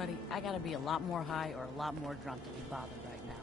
Buddy, I gotta be a lot more high or a lot more drunk to be bothered right now.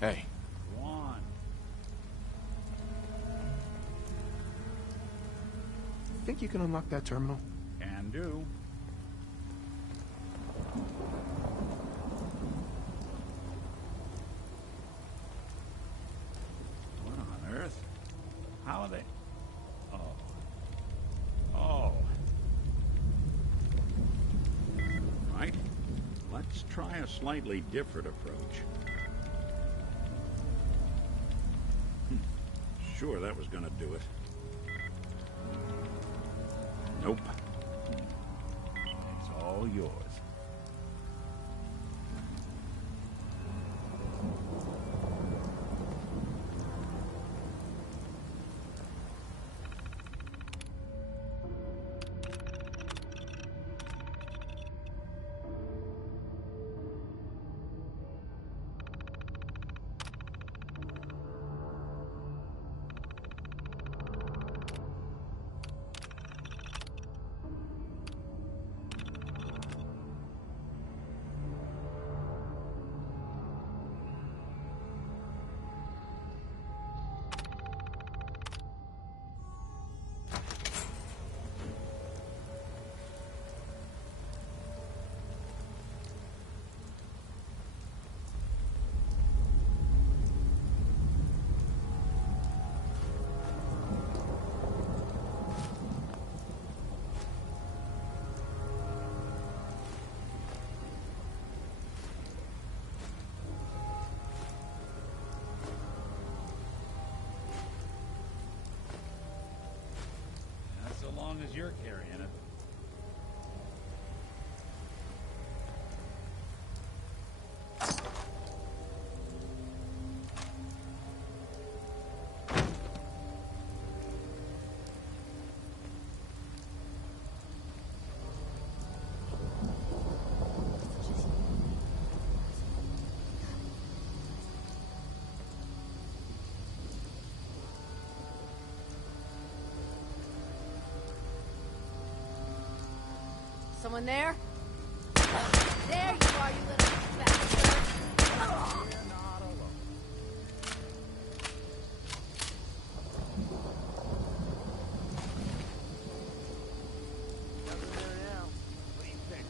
Hey. Juan. Think you can unlock that terminal? Can do. What on earth? How are they? Oh. Right. Let's try a slightly different approach. Sure, that was gonna do it. Nope. It's all yours. As long as you're carrying it. Someone there? There you are, you little bastard! We're not alone. Nothing there now. What do you think?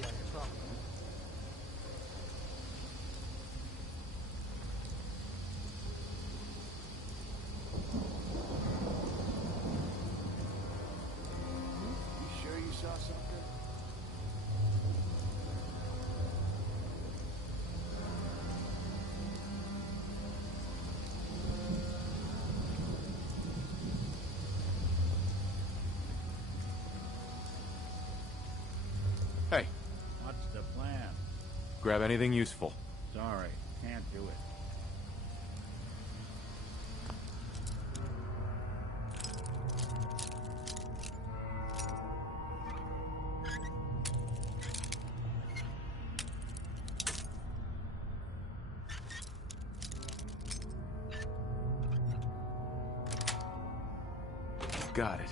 Yeah, you're probably. You sure you saw something? Hey, What's the plan? grab anything useful. Sorry, can't do it. Got it.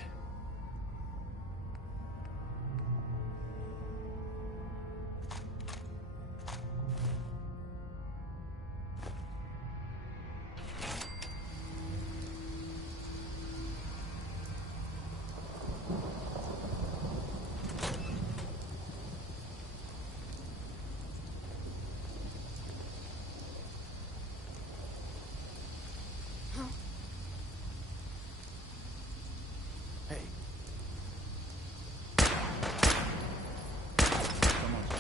Hey. Come on, son.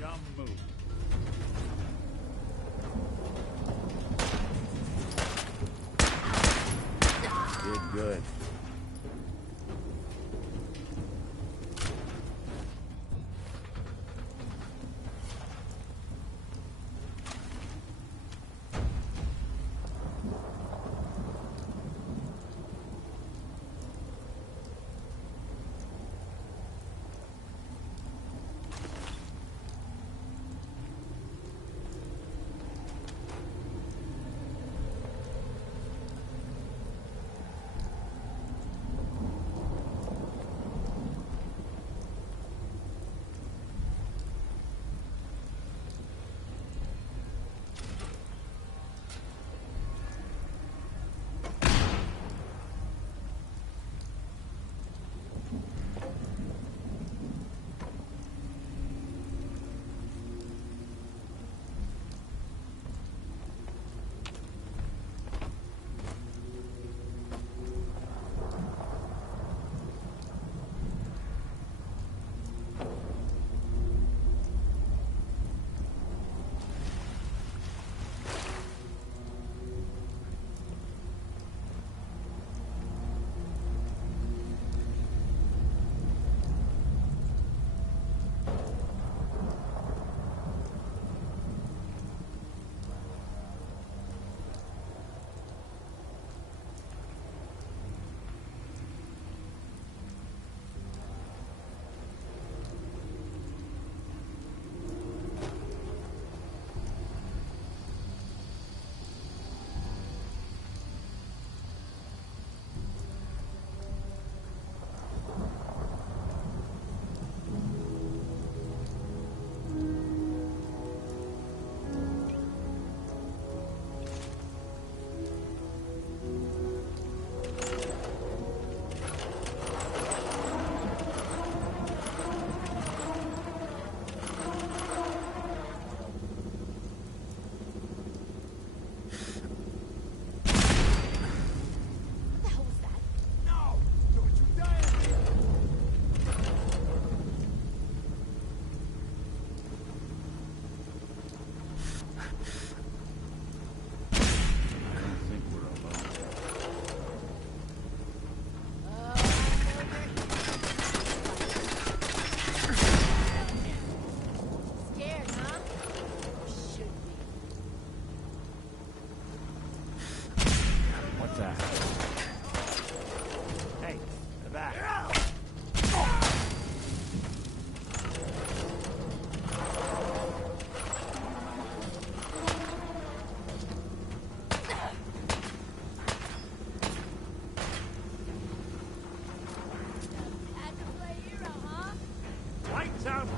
Dumb move. Did good.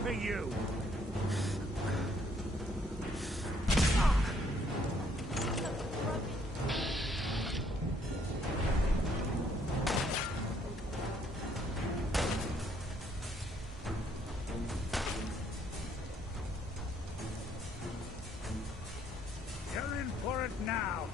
for you. You're in for it now.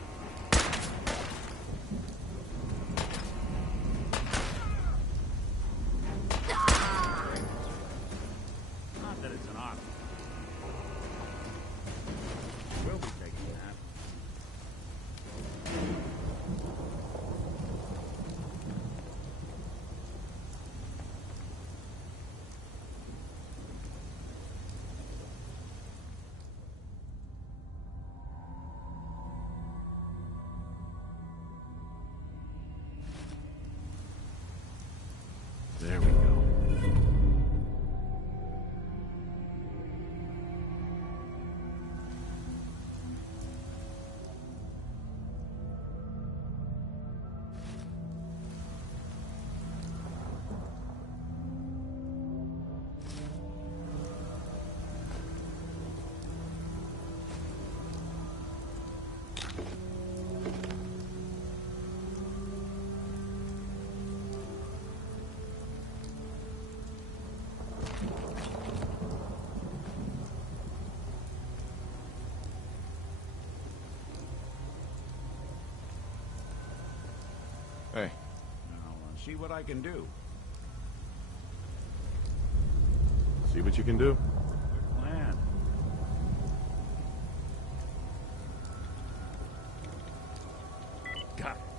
Not that it's an option. We'll be taking that. See what I can do. See what you can do. Good plan. Got it.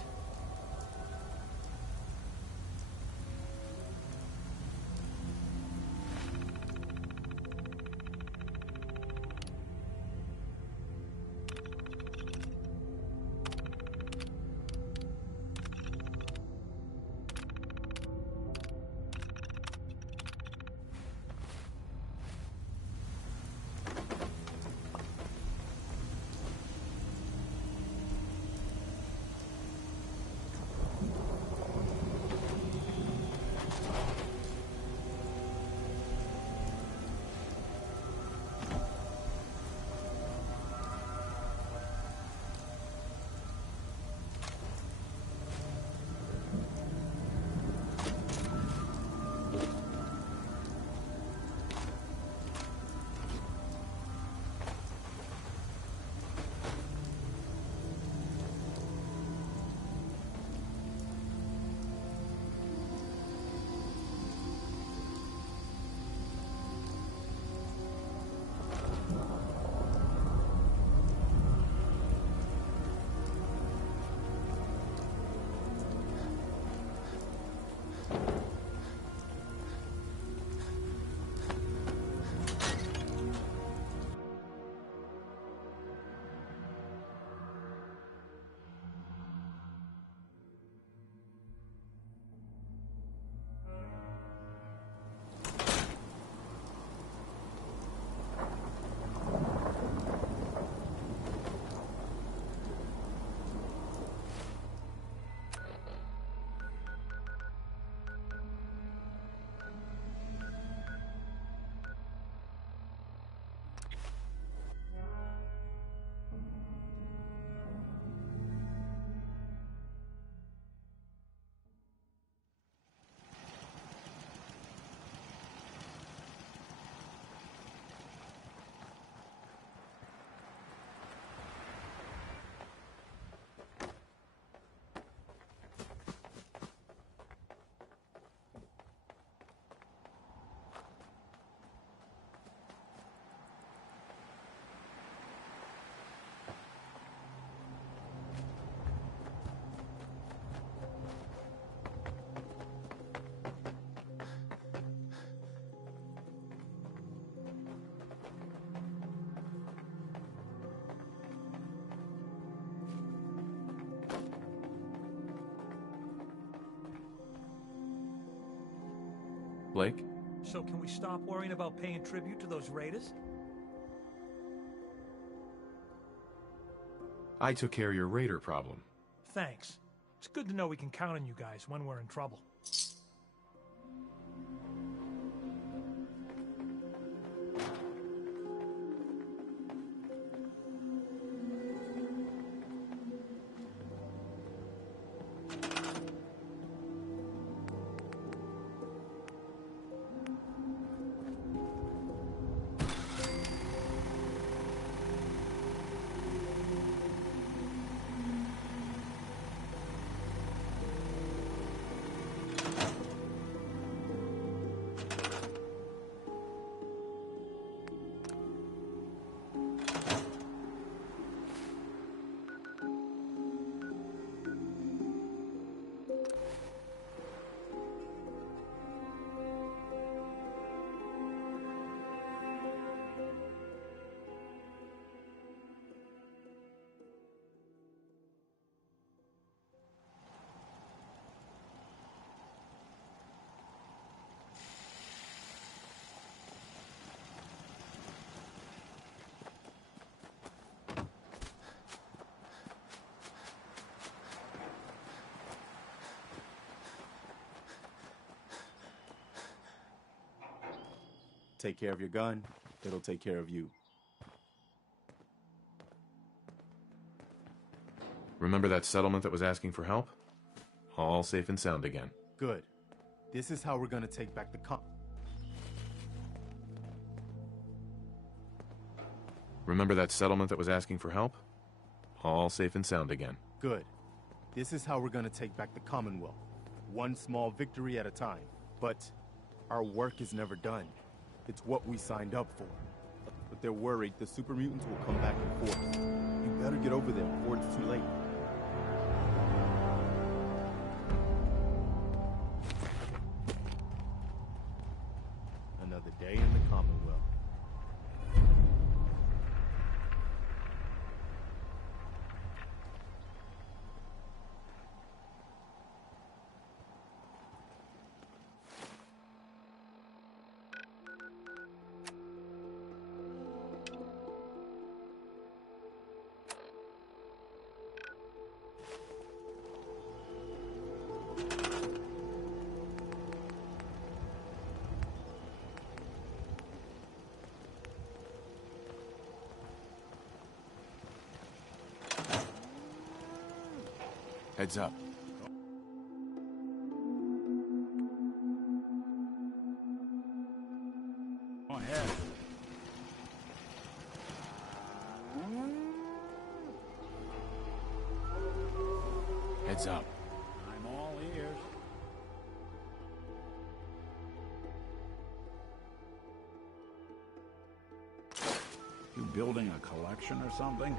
Blake? So can we stop worrying about paying tribute to those raiders? I took care of your raider problem. Thanks. It's good to know we can count on you guys when we're in trouble. Take care of your gun, it'll take care of you. Remember that settlement that was asking for help? All safe and sound again. Good. This is how we're gonna take back the Remember that settlement that was asking for help? All safe and sound again. Good. This is how we're gonna take back the Commonwealth. one small victory at a time. But our work is never done. It's what we signed up for. But they're worried the super mutants will come back in force. You better get over there before it's too late. Another day in the Commonwealth. Heads up. Go ahead. Heads up. I'm all ears. You building a collection or something?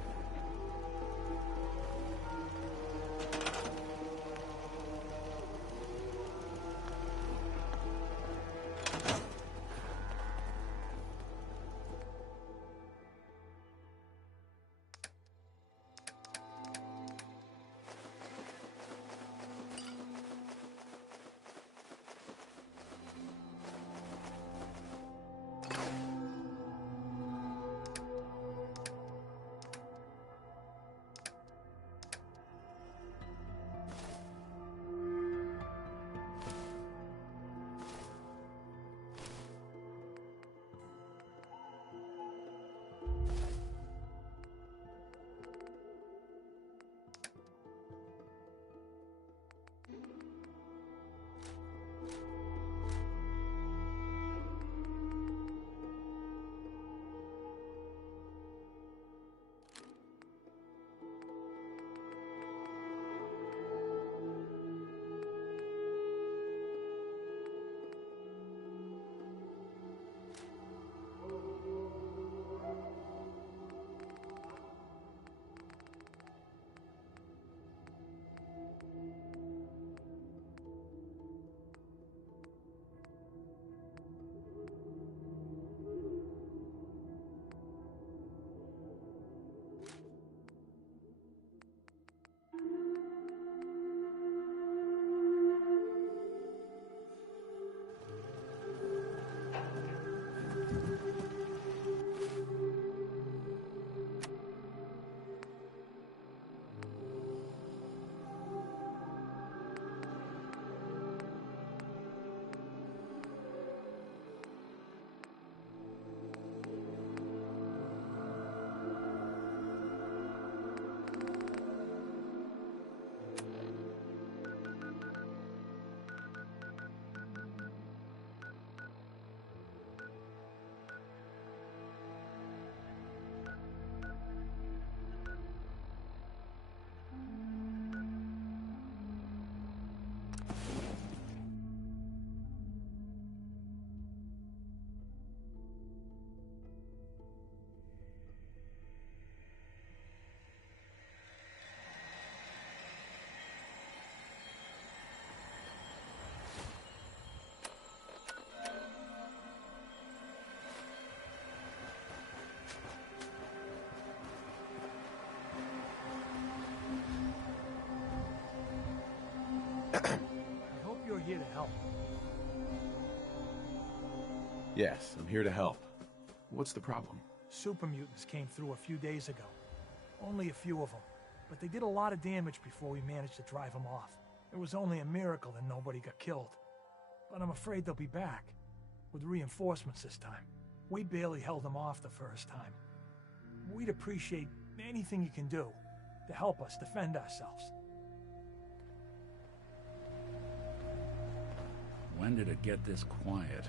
I hope you're here to help. Yes, I'm here to help. What's the problem? Super mutants came through a few days ago. Only a few of them. But they did a lot of damage before we managed to drive them off. It was only a miracle that nobody got killed. But I'm afraid they'll be back. With reinforcements this time. We barely held them off the first time. We'd appreciate anything you can do to help us defend ourselves. When did it get this quiet?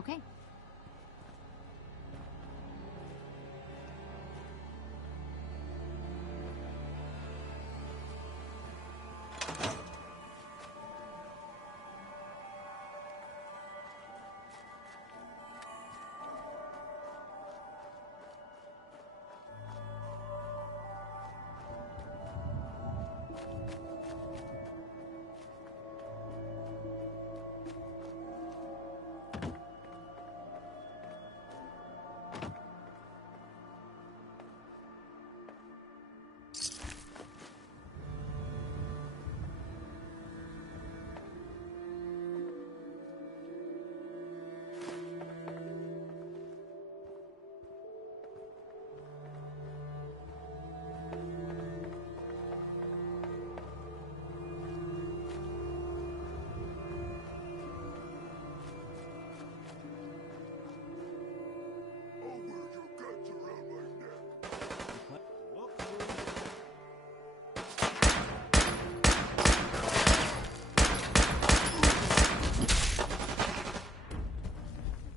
Okay.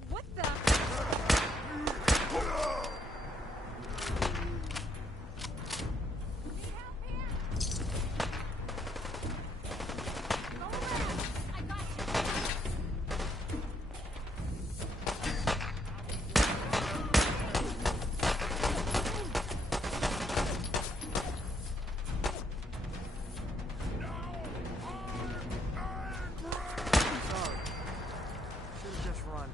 What the? Need help here? Go around. I got you. Sorry. Should've just run.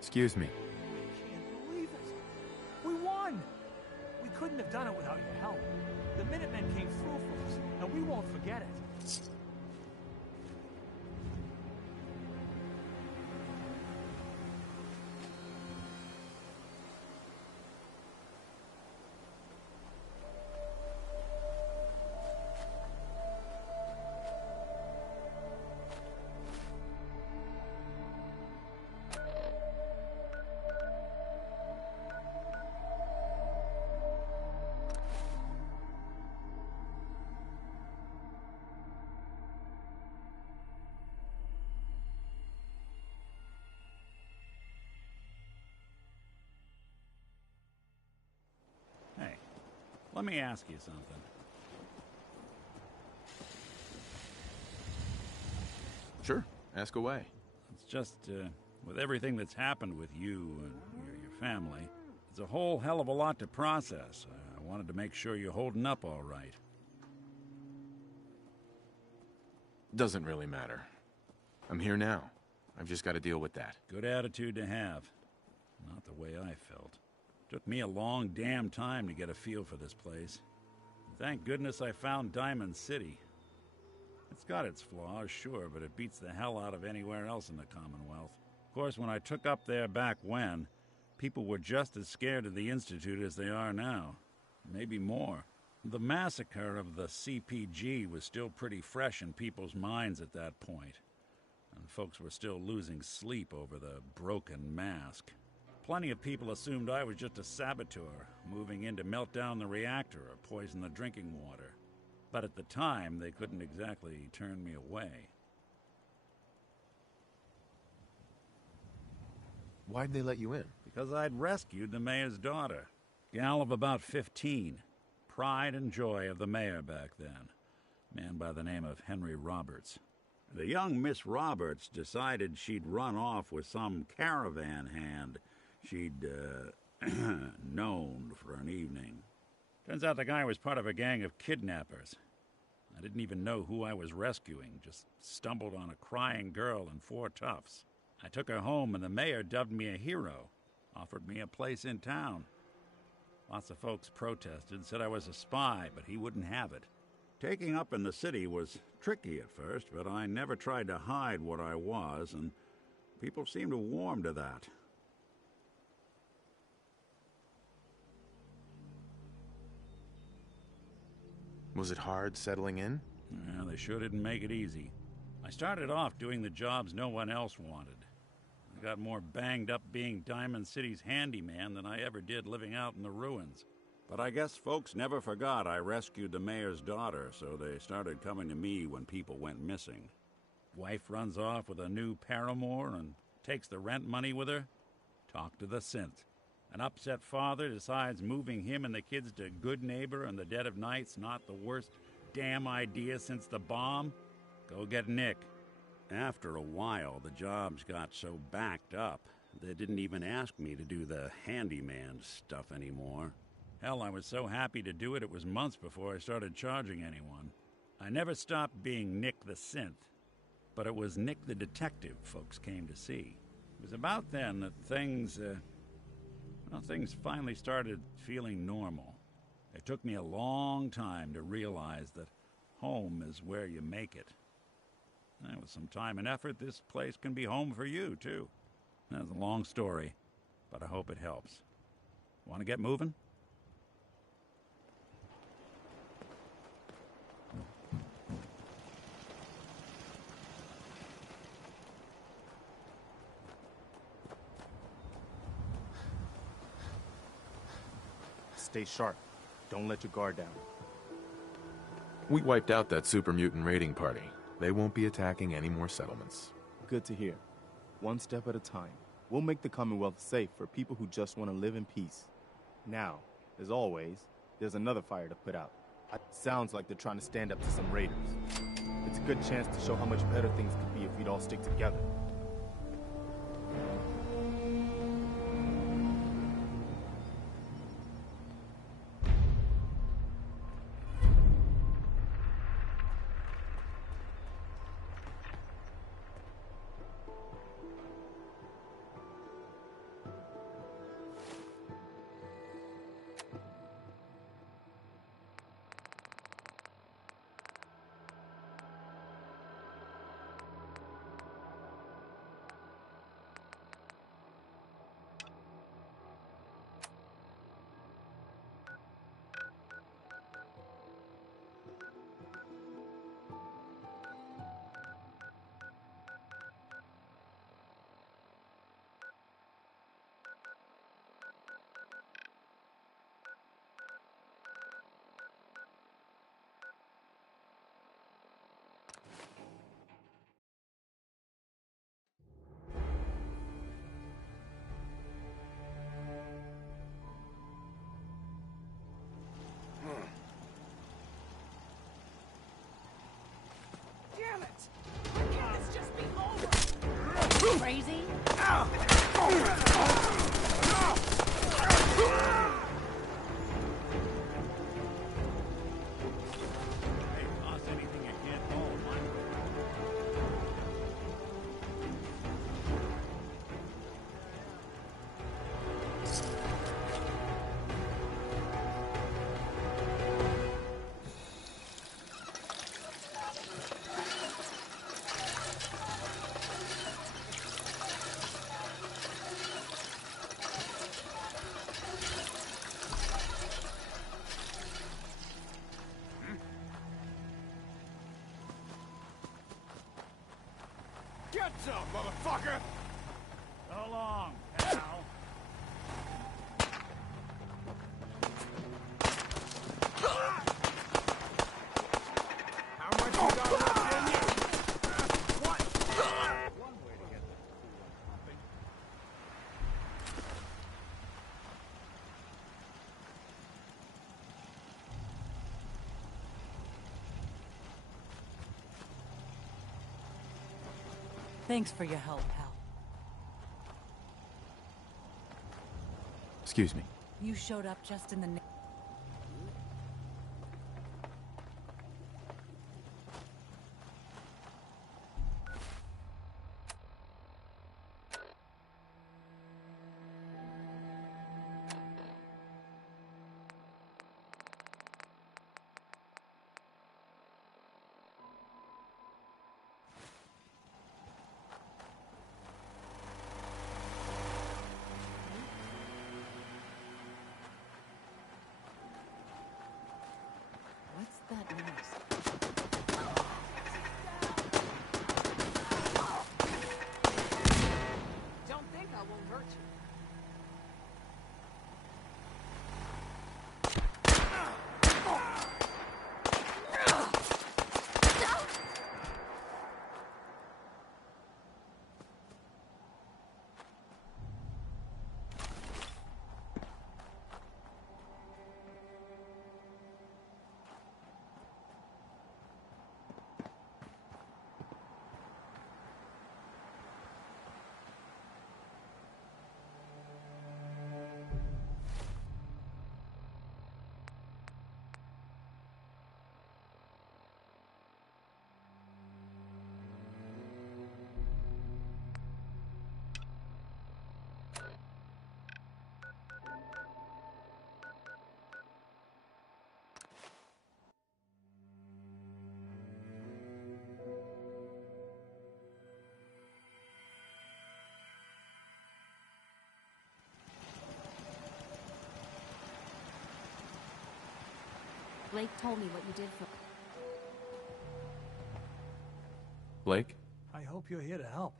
Excuse me. Can't believe it. We won! We couldn't have done it without your help. The Minutemen came through for us, and we won't forget it. Hey, let me ask you something. Sure, ask away. It's just, with everything that's happened with you and your family, it's a whole hell of a lot to process. I wanted to make sure you're holding up all right. Doesn't really matter. I'm here now. I've just got to deal with that. Good attitude to have. Not the way I felt. Took me a long damn time to get a feel for this place. Thank goodness I found Diamond City. It's got its flaws, sure, but it beats the hell out of anywhere else in the Commonwealth. Of course, when I took up there back when, people were just as scared of the Institute as they are now. Maybe more. The massacre of the CPG was still pretty fresh in people's minds at that point, and folks were still losing sleep over the broken mask. Plenty of people assumed I was just a saboteur, moving in to melt down the reactor or poison the drinking water. But at the time, they couldn't exactly turn me away. Why'd they let you in? Because I'd rescued the mayor's daughter. Gal of about 15. Pride and joy of the mayor back then. Man by the name of Henry Roberts. The young Miss Roberts decided she'd run off with some caravan hand she'd, known for an evening. Turns out the guy was part of a gang of kidnappers. I didn't even know who I was rescuing, just stumbled on a crying girl and 4 toughs. I took her home and the mayor dubbed me a hero, offered me a place in town. Lots of folks protested, said I was a spy, but he wouldn't have it. Taking up in the city was tricky at first, but I never tried to hide what I was, and people seemed to warm to that. Was it hard settling in? Yeah, they sure didn't make it easy. I started off doing the jobs no one else wanted. I got more banged up being Diamond City's handyman than I ever did living out in the ruins. But I guess folks never forgot I rescued the mayor's daughter, so they started coming to me when people went missing. Wife runs off with a new paramour and takes the rent money with her. Talk to the synth. An upset father decides moving him and the kids to Good Neighbor in the dead of night's not the worst damn idea since the bomb. Go get Nick. After a while, the jobs got so backed up, they didn't even ask me to do the handyman stuff anymore. Hell, I was so happy to do it, it was months before I started charging anyone. I never stopped being Nick the Synth, but it was Nick the Detective folks came to see. It was about then that things finally started feeling normal. It took me a long time to realize that home is where you make it. And with some time and effort, this place can be home for you, too. That's a long story, but I hope it helps. Want to get moving? Stay sharp. Don't let your guard down. We wiped out that super mutant raiding party. They won't be attacking any more settlements. Good to hear. One step at a time. We'll make the Commonwealth safe for people who just want to live in peace. Now, as always, there's another fire to put out. It sounds like they're trying to stand up to some raiders. It's a good chance to show how much better things could be if we'd all stick together. Damn it! Why can't this just be over? Crazy? Hey, toss anything you can't hold, mind. Get some, motherfucker! So long, pal. How much you got left in you? What? One way to get that pumping. Thanks for your help, pal. Excuse me. You showed up just in the nick. What's that noise? Blake told me what you did for... Blake, I hope you're here to help.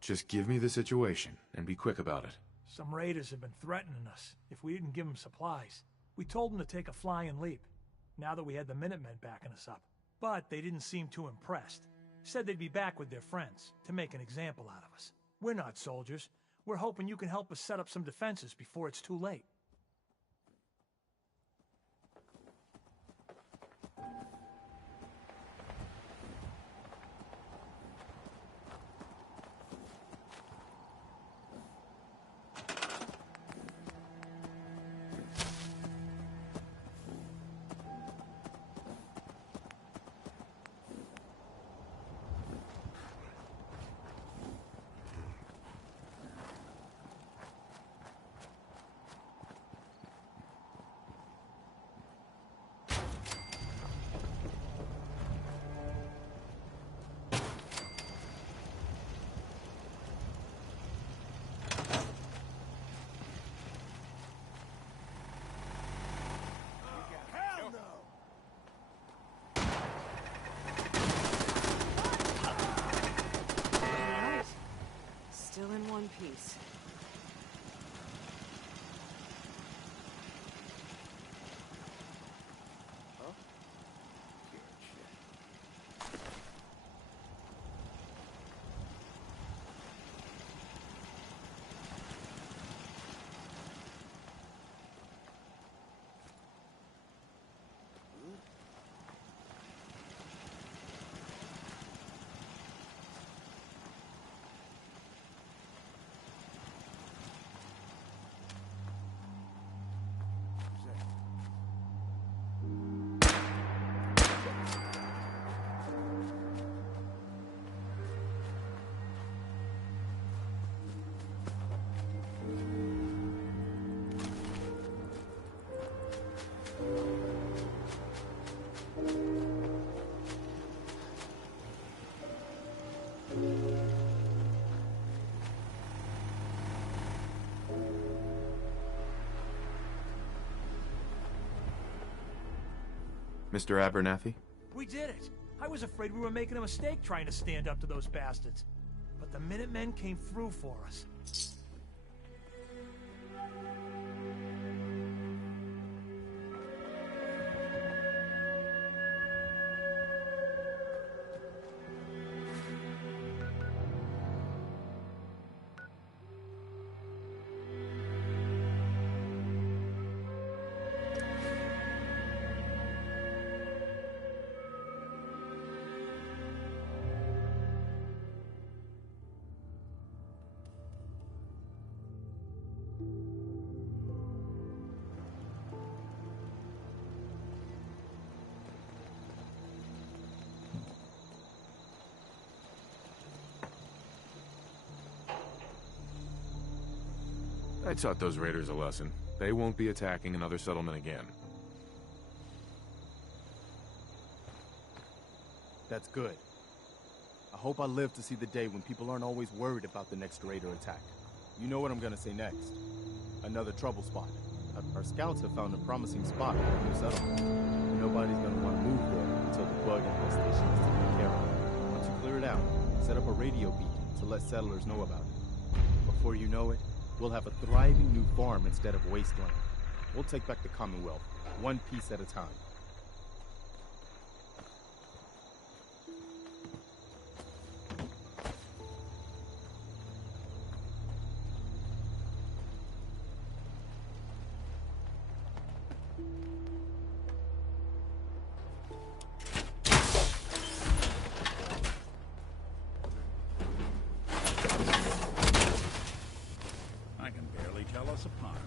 just give me the situation, and be quick about it. Some raiders have been threatening us if we didn't give them supplies. We told them to take a flying leap, now that we had the Minutemen backing us up. But they didn't seem too impressed. Said they'd be back with their friends, to make an example out of us. We're not soldiers. We're hoping you can help us set up some defenses before it's too late. Still in one piece. Mr. Abernathy? We did it! I was afraid we were making a mistake trying to stand up to those bastards. But the Minutemen came through for us. I taught those raiders a lesson. They won't be attacking another settlement again. That's good. I hope I live to see the day when people aren't always worried about the next raider attack. You know what I'm gonna say next. Another trouble spot. Our scouts have found a promising spot for a new settlement. Nobody's gonna want to move there until the bug infestation is taken care of. Once you clear it out, set up a radio beacon to let settlers know about it. Before you know it, we'll have a thriving new farm instead of wasteland. We'll take back the Commonwealth, one piece at a time. I can barely tell us apart.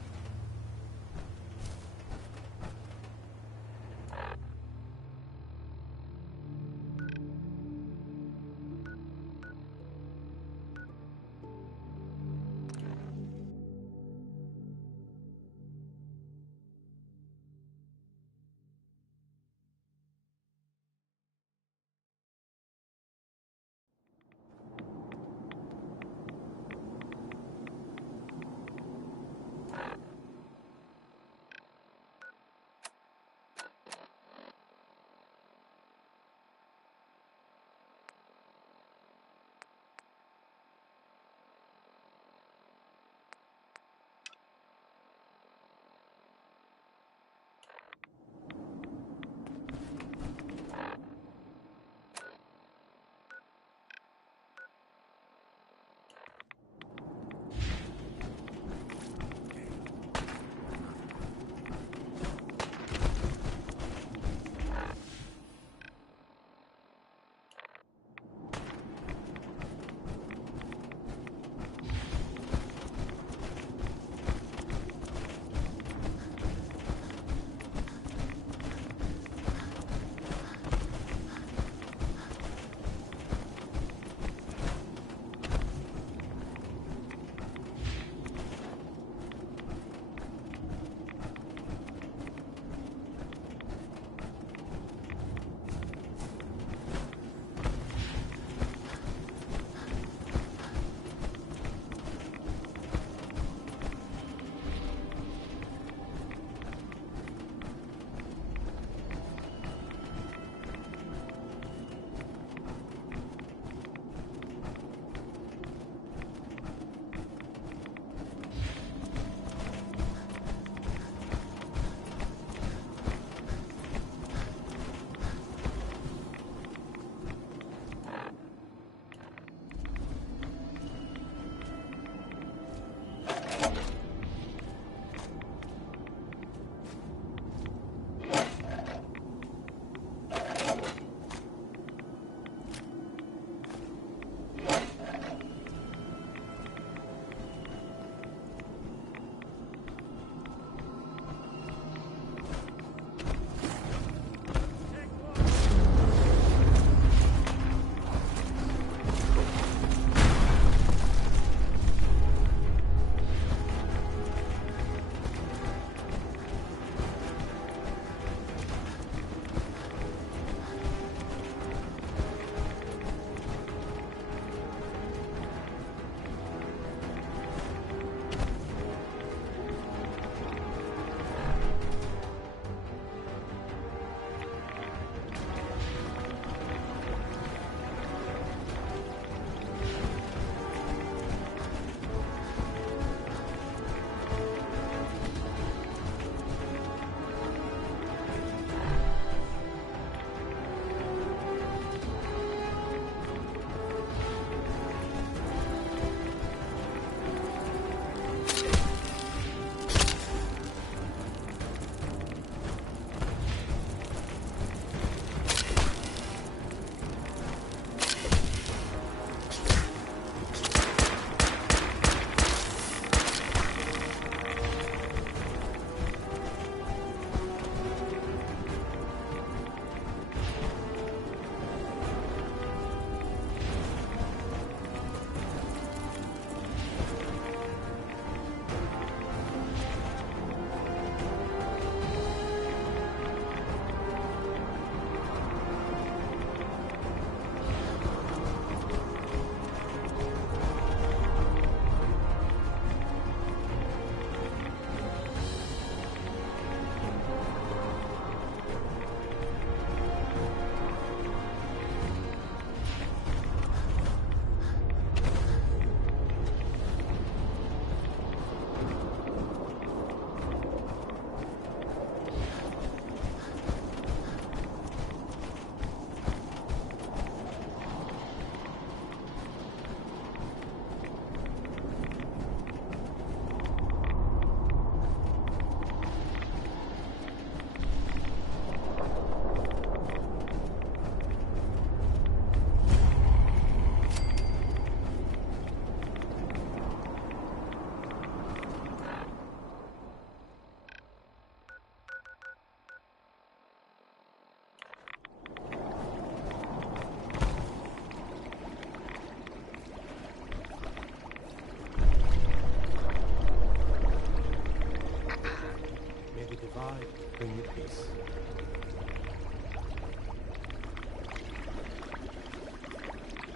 divide, bring you peace.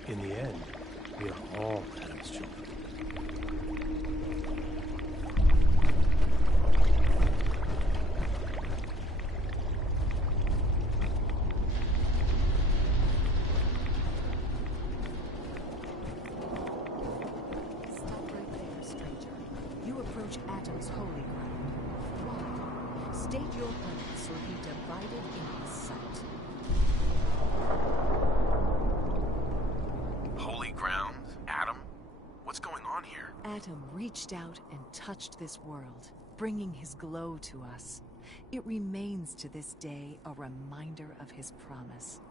In the end, we are all Adam's children. Stop right there, stranger. You approach Adam's holy ground. Why? State your purpose or be divided in his sight. Holy ground? Adam? What's going on here? Adam reached out and touched this world, bringing his glow to us. It remains to this day a reminder of his promise.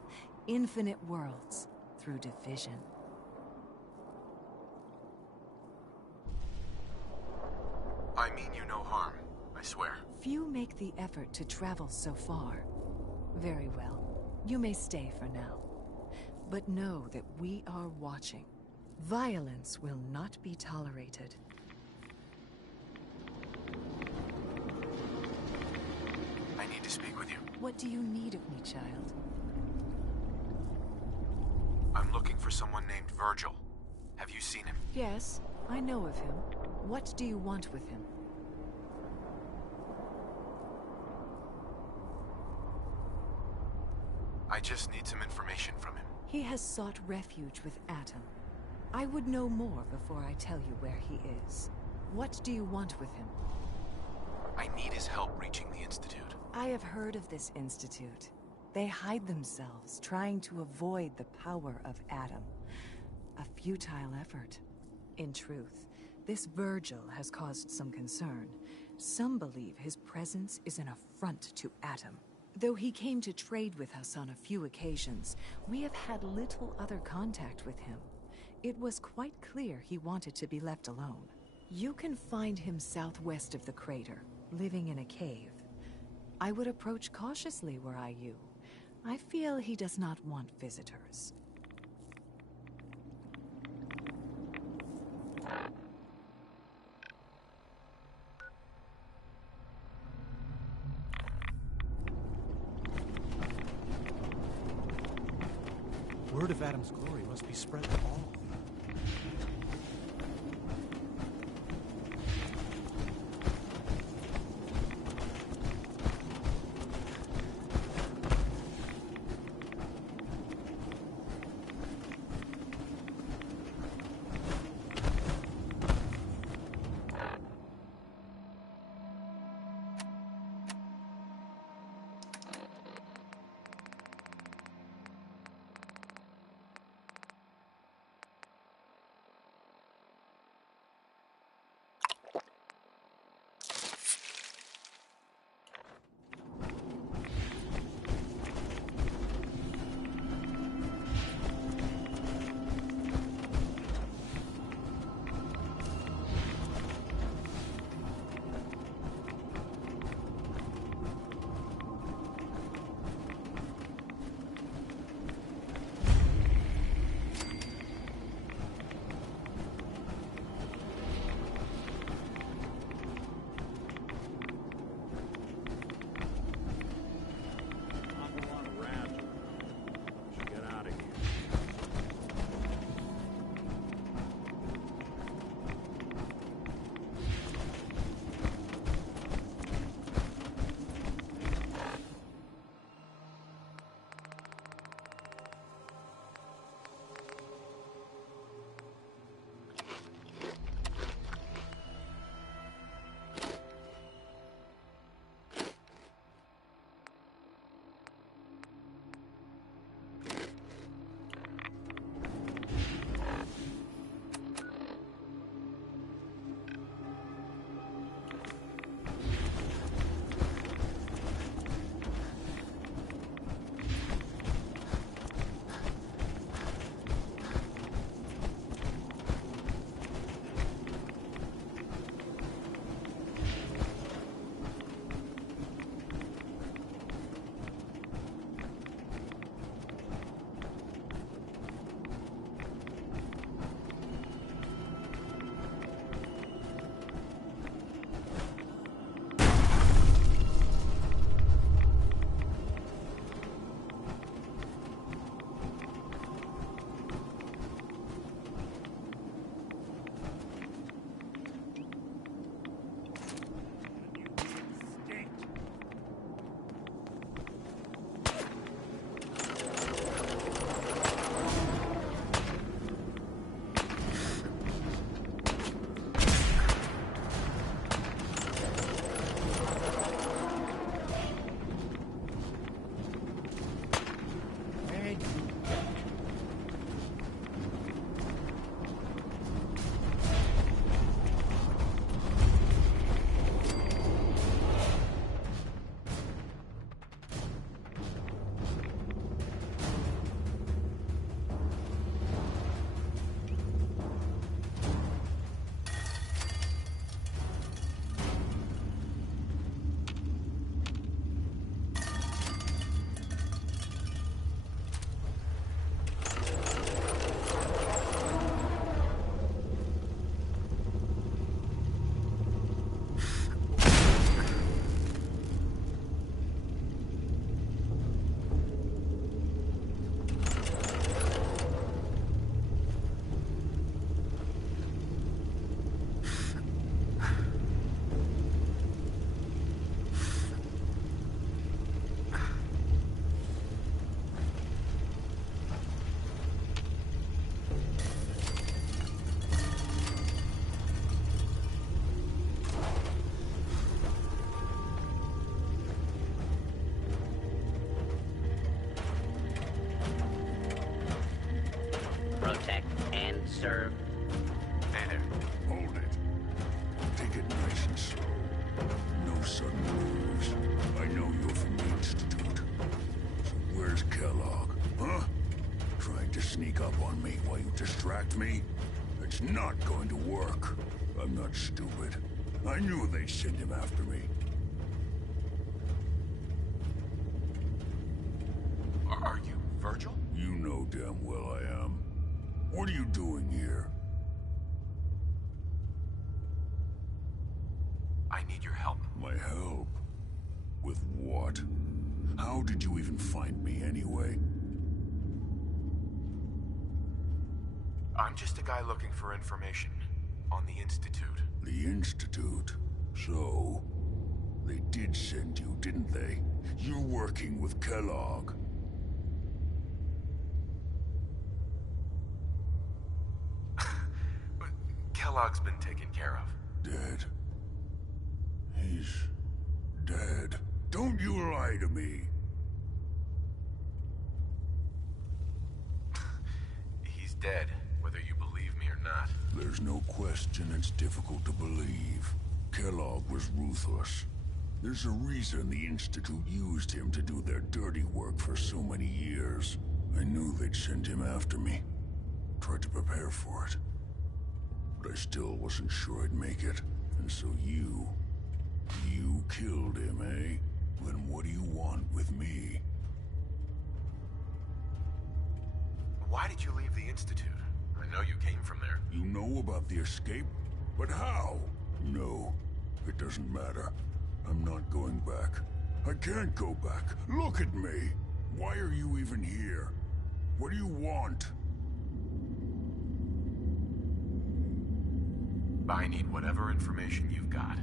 Infinite worlds through division. I mean you no harm, I swear. Few make the effort to travel so far. Very well. You may stay for now. But know that we are watching. Violence will not be tolerated. I need to speak with you. What do you need of me, child? I'm looking for someone named Virgil. Have you seen him? Yes, I know of him. What do you want with him? I just need some information from him. He has sought refuge with Atom. I would know more before I tell you where he is. What do you want with him? I need his help reaching the Institute. I have heard of this institute. They hide themselves, trying to avoid the power of Atom. A futile effort. In truth, this Virgil has caused some concern. Some believe his presence is an affront to Atom. Though he came to trade with us on a few occasions, we have had little other contact with him. It was quite clear he wanted to be left alone. You can find him southwest of the crater, living in a cave. I would approach cautiously were I you. I feel he does not want visitors. Word of Adam's glory must be spread to all. Where's Kellogg? Huh? Trying to sneak up on me while you distract me? It's not going to work. I'm not stupid. I knew they'd send him after me. Are you Virgil? You know damn well I am. What are you doing here? I need your help. My help? With what? How did you even find me anyway? I'm just a guy looking for information on the Institute. The Institute? So, they did send you, didn't they? You're working with Kellogg. But Kellogg's been taken care of. Dead? He's dead. Don't you lie to me. He's dead, whether you believe me or not. There's no question it's difficult to believe. Kellogg was ruthless. There's a reason the Institute used him to do their dirty work for so many years. I knew they'd send him after me. Tried to prepare for it. But I still wasn't sure I'd make it. And so you killed him, eh? Then what do you want with me? Why did you leave the Institute? I know you came from there. You know about the escape? But how? No, it doesn't matter. I'm not going back. I can't go back. Look at me. Why are you even here? What do you want? I need whatever information you've got.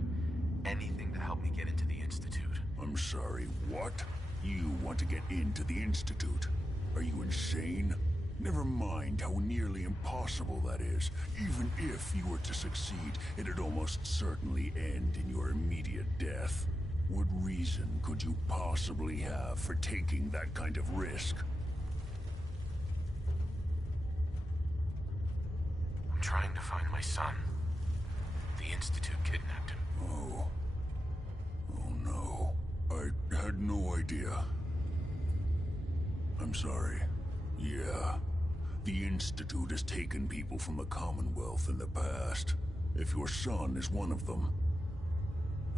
Anything to help me get into the Institute. I'm sorry, what? You want to get into the Institute? Are you insane? Never mind how nearly impossible that is. Even if you were to succeed, it'd almost certainly end in your immediate death. What reason could you possibly have for taking that kind of risk? I'm trying to find my son. The Institute kidnapped him. Oh. Oh no. I had no idea. I'm sorry. Yeah. The Institute has taken people from the Commonwealth in the past. If your son is one of them,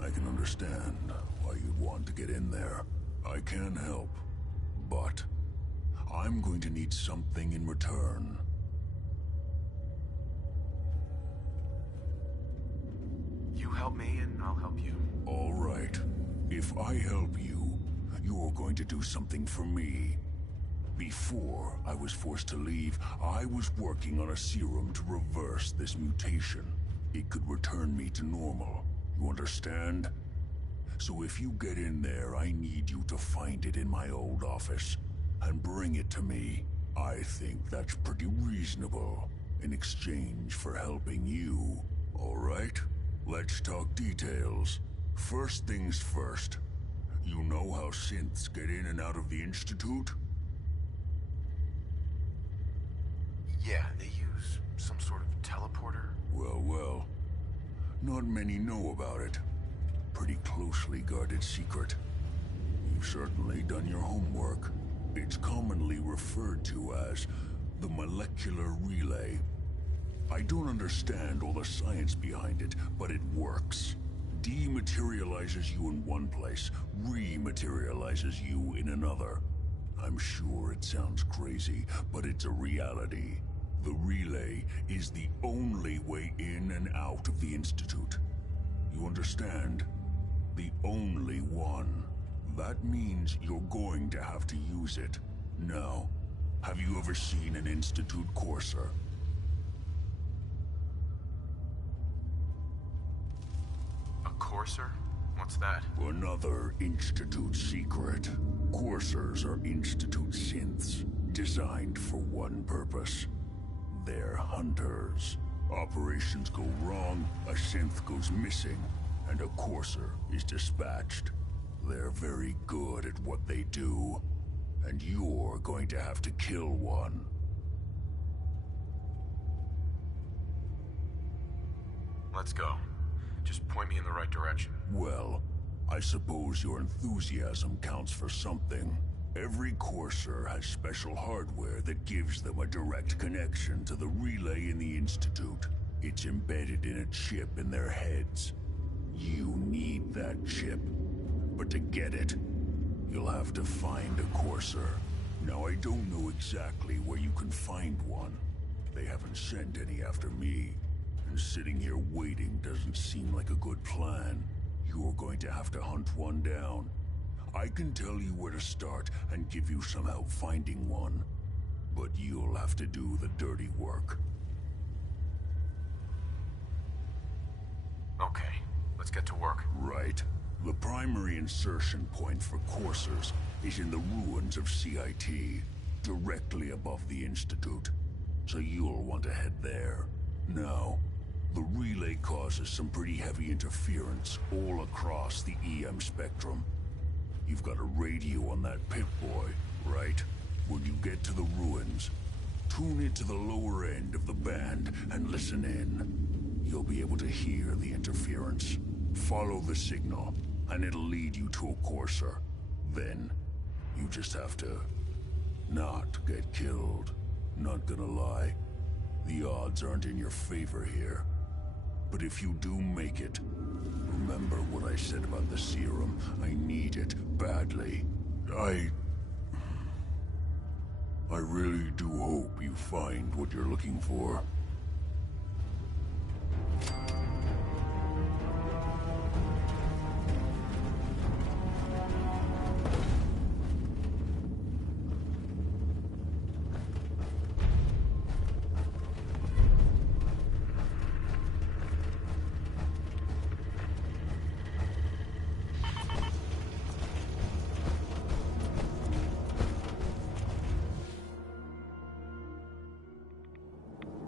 I can understand why you'd want to get in there. I can help, but I'm going to need something in return. You help me and I'll help you. All right. If I help you, you're going to do something for me. Before I was forced to leave, I was working on a serum to reverse this mutation. It could return me to normal. You understand? So if you get in there, I need you to find it in my old office and bring it to me. I think that's pretty reasonable in exchange for helping you. All right? Let's talk details. First things first. You know how synths get in and out of the Institute? Yeah, they use some sort of teleporter. Well. Not many know about it. Pretty closely guarded secret. You've certainly done your homework. It's commonly referred to as the molecular relay. I don't understand all the science behind it, but it works. Dematerializes you in one place, rematerializes you in another. I'm sure it sounds crazy, but it's a reality. The relay is the only way in and out of the Institute. You understand? The only one. That means you're going to have to use it. Now, have you ever seen an Institute courser? A courser? What's that? Another Institute secret. Coursers are Institute synths, designed for one purpose. They're hunters. Operations go wrong, a synth goes missing, and a courser is dispatched. They're very good at what they do, and you're going to have to kill one. Let's go. Just point me in the right direction. Well, I suppose your enthusiasm counts for something. Every Courser has special hardware that gives them a direct connection to the relay in the Institute. It's embedded in a chip in their heads. You need that chip. But to get it, you'll have to find a Courser. Now, I don't know exactly where you can find one. They haven't sent any after me. And sitting here waiting doesn't seem like a good plan. You're going to have to hunt one down. I can tell you where to start and give you some help finding one. But you'll have to do the dirty work. Okay, let's get to work. Right. The primary insertion point for coursers is in the ruins of CIT, directly above the Institute. So you'll want to head there. Now, the relay causes some pretty heavy interference all across the EM spectrum. You've got a radio on that Pip-Boy, right? When you get to the ruins, tune into the lower end of the band and listen in. You'll be able to hear the interference. Follow the signal, and it'll lead you to a courser. Then, you just have to not get killed. Not gonna lie, the odds aren't in your favor here. But if you do make it, remember what I said about the serum. I need it badly. I really do hope you find what you're looking for.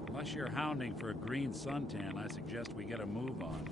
Unless you're hounding for a green suntan, I suggest we get a move on.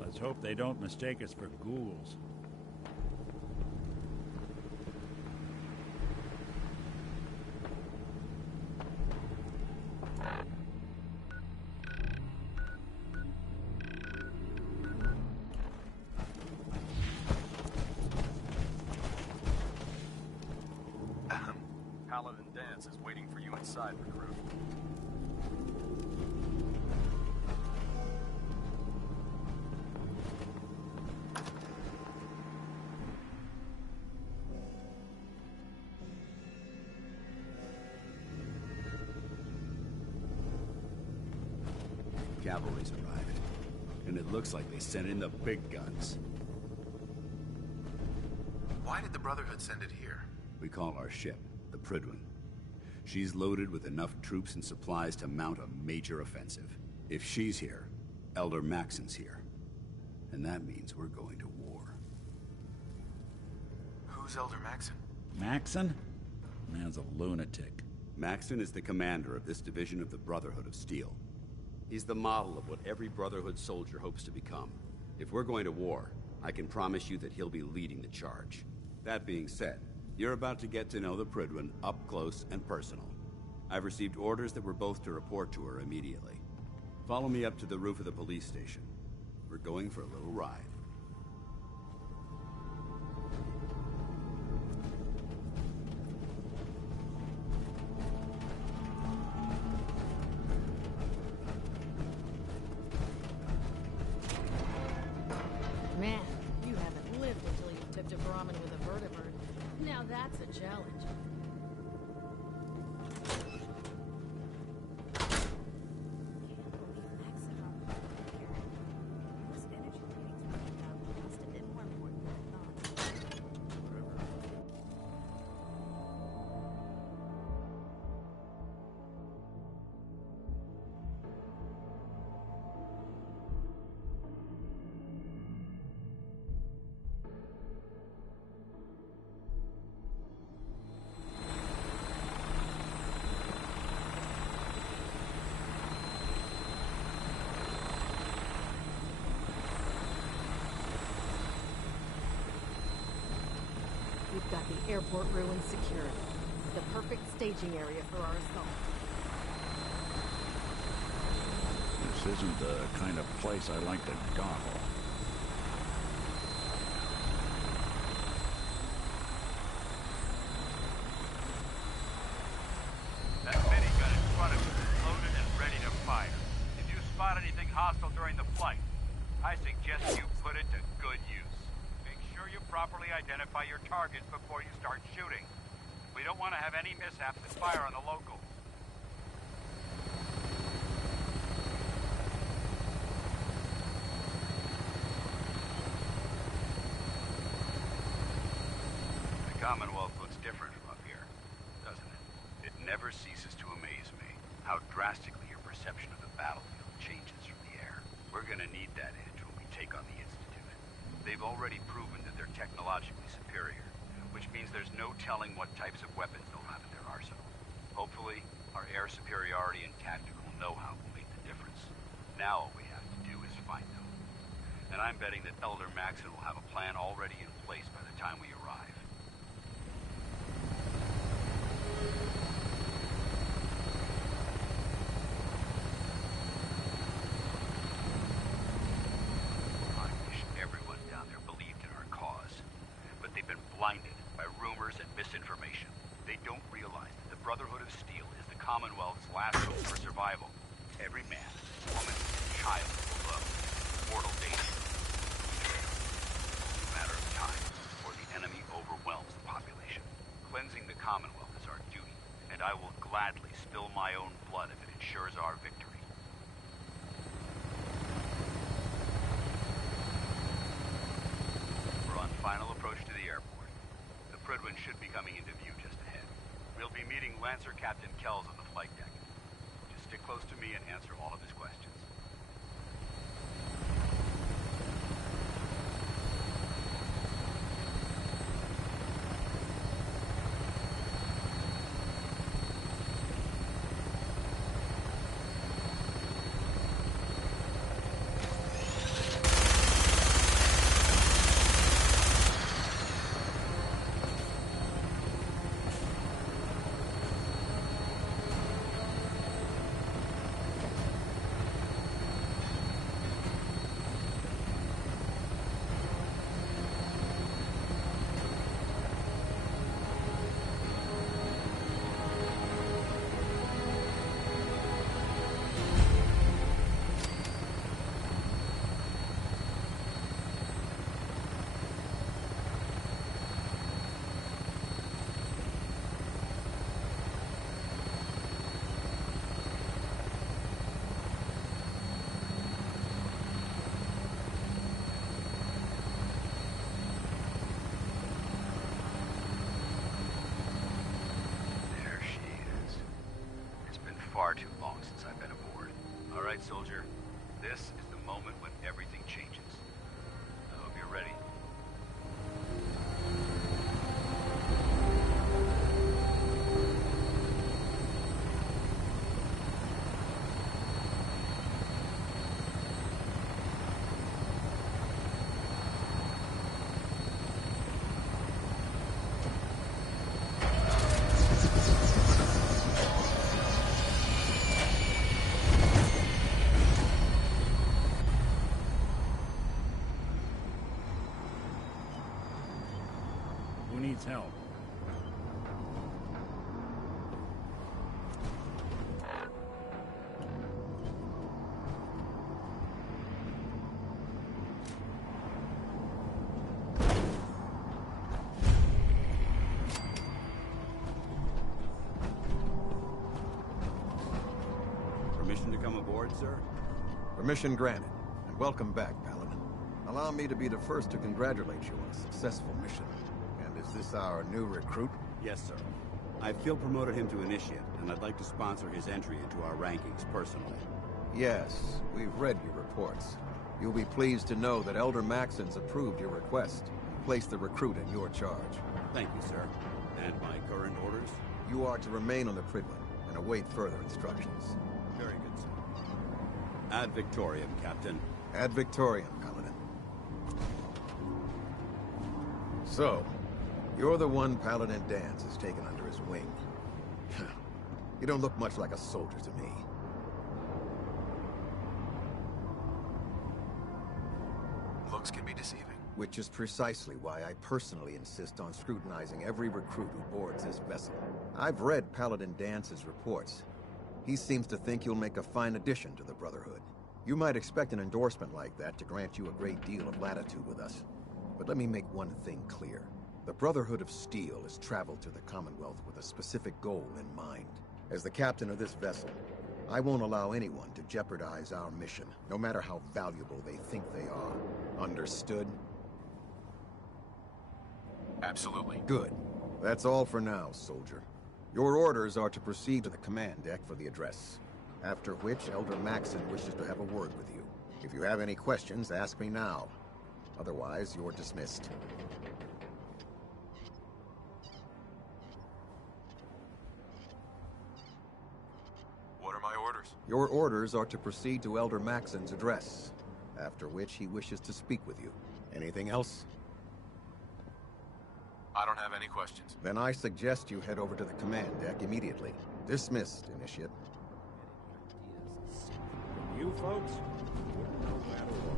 Let's hope they don't mistake us for ghouls. Paladin Dance is waiting for you inside, recruit. Cavalry's arrived, and it looks like they sent in the big guns. Why did the Brotherhood send it here? We call our ship the Prydwen. She's loaded with enough troops and supplies to mount a major offensive. If she's here, Elder Maxon's here. And that means we're going to war. Who's Elder Maxon? Maxon? Man's a lunatic. Maxon is the commander of this division of the Brotherhood of Steel. He's the model of what every Brotherhood soldier hopes to become. If we're going to war, I can promise you that he'll be leading the charge. That being said, you're about to get to know the Prydwen up close and personal. I've received orders that we're both to report to her immediately. Follow me up to the roof of the police station. We're going for a little ride. Man, you haven't lived until you've tipped a Brahmin with a vertibird. Now that's a challenge. We've got the airport ruins secured. The perfect staging area for our assault. This isn't the kind of place I like to dawdle. That minigun in front of you is loaded and ready to fire. If you spot anything hostile during the flight, I suggest you put it to good use. Make sure you properly identify your targets before you start shooting. We don't want to have any mishaps that fire on the locals. The Commonwealth looks different from up here, doesn't it? It never ceases to amaze me how drastically your perception of the battlefield changes from the air. We're gonna need that edge when we take on the Institute. They've already proven that they're technologically superior, which means there's no telling what types of weapons they'll have in their arsenal. Hopefully, our air superiority and tactical know-how will make the difference. Now all we have to do is find them. And I'm betting that Elder Maxon will have a plan already in place by the time we arrive. I wish everyone down there believed in our cause. But they've been blinded by rumors and misinformation. They don't realize that the Brotherhood of Steel is the Commonwealth's last hope for survival. Every man, woman, child below mortal danger. It's a matter of time before the enemy overwhelms the population. Cleansing the Commonwealth is our duty, and I will gladly spill my own blood if it ensures our victory. We're on final approach to the airport. The Prydwen should be coming into view just ahead. We'll be meeting Lancer Captain Kells on the flight deck. Just stick close to me and answer all of his questions. far too long since I've been aboard. All right, soldier. This is the moment when everything changes. I hope you're ready. Who needs help? Permission to come aboard, sir? Permission granted, and welcome back, Paladin. Allow me to be the first to congratulate you on a successful mission. And is this our new recruit? Yes, sir. I feel promoted him to Initiate, and I'd like to sponsor his entry into our rankings personally. Yes, we've read your reports. You'll be pleased to know that Elder Maxon's approved your request and placed the recruit in your charge. Thank you, sir. And my current orders? You are to remain on the Pridlin and await further instructions. Very good, sir. Ad Victoriam, Captain. Ad Victoriam, Paladin. So, you're the one Paladin Danse has taken under his wing. You don't look much like a soldier to me. Looks can be deceiving. Which is precisely why I personally insist on scrutinizing every recruit who boards this vessel. I've read Paladin Dance's reports. He seems to think you'll make a fine addition to the Brotherhood. You might expect an endorsement like that to grant you a great deal of latitude with us. But let me make one thing clear. The Brotherhood of Steel has traveled to the Commonwealth with a specific goal in mind. As the captain of this vessel, I won't allow anyone to jeopardize our mission, no matter how valuable they think they are. Understood? Absolutely. Good. That's all for now, soldier. Your orders are to proceed to the command deck for the address. After which, Elder Maxon wishes to have a word with you. If you have any questions, ask me now. Otherwise, you're dismissed. What are my orders? Your orders are to proceed to Elder Maxon's address, after which he wishes to speak with you. Anything else? I don't have any questions. Then I suggest you head over to the command deck immediately. Dismissed, Initiate. From you folks? Wouldn't know that at all.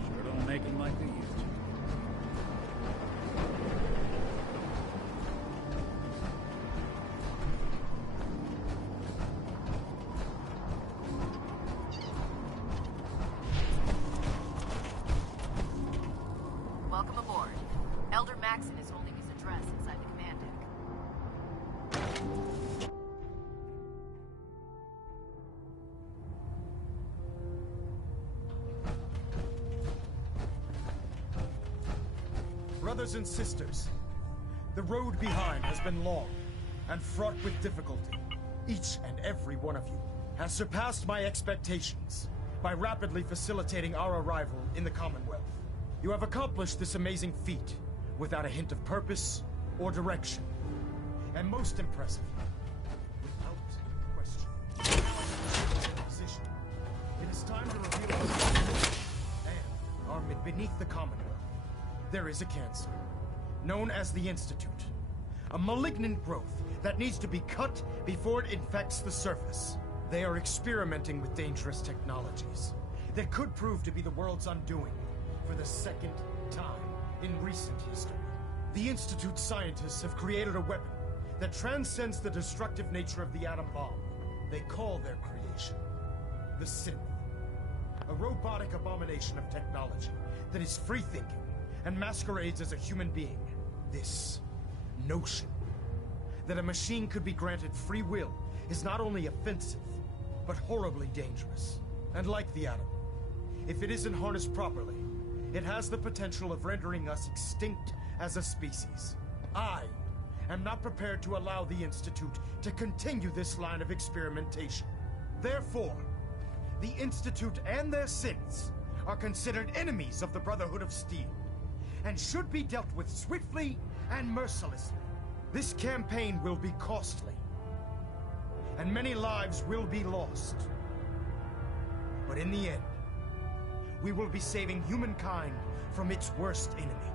Sure don't make them like they used to. Welcome aboard. Elder Maxon is holding his address inside the command deck. Brothers and sisters, the road behind has been long and fraught with difficulty. Each and every one of you has surpassed my expectations by rapidly facilitating our arrival in the Commonwealth. You have accomplished this amazing feat without a hint of purpose or direction. And most impressive, without question. Position. It is time to reveal our and armed beneath the Commonwealth. There is a cancer, known as the Institute. A malignant growth that needs to be cut before it infects the surface. They are experimenting with dangerous technologies that could prove to be the world's undoing for the second time in recent history. The Institute scientists have created a weapon that transcends the destructive nature of the atom bomb. They call their creation the Synth. A robotic abomination of technology that is free-thinking and masquerades as a human being. This notion that a machine could be granted free will is not only offensive, but horribly dangerous. And like the atom, if it isn't harnessed properly, it has the potential of rendering us extinct as a species. I am not prepared to allow the Institute to continue this line of experimentation. Therefore, the Institute and their sins are considered enemies of the Brotherhood of Steel, and should be dealt with swiftly and mercilessly. This campaign will be costly, and many lives will be lost. But in the end, we will be saving humankind from its worst enemy.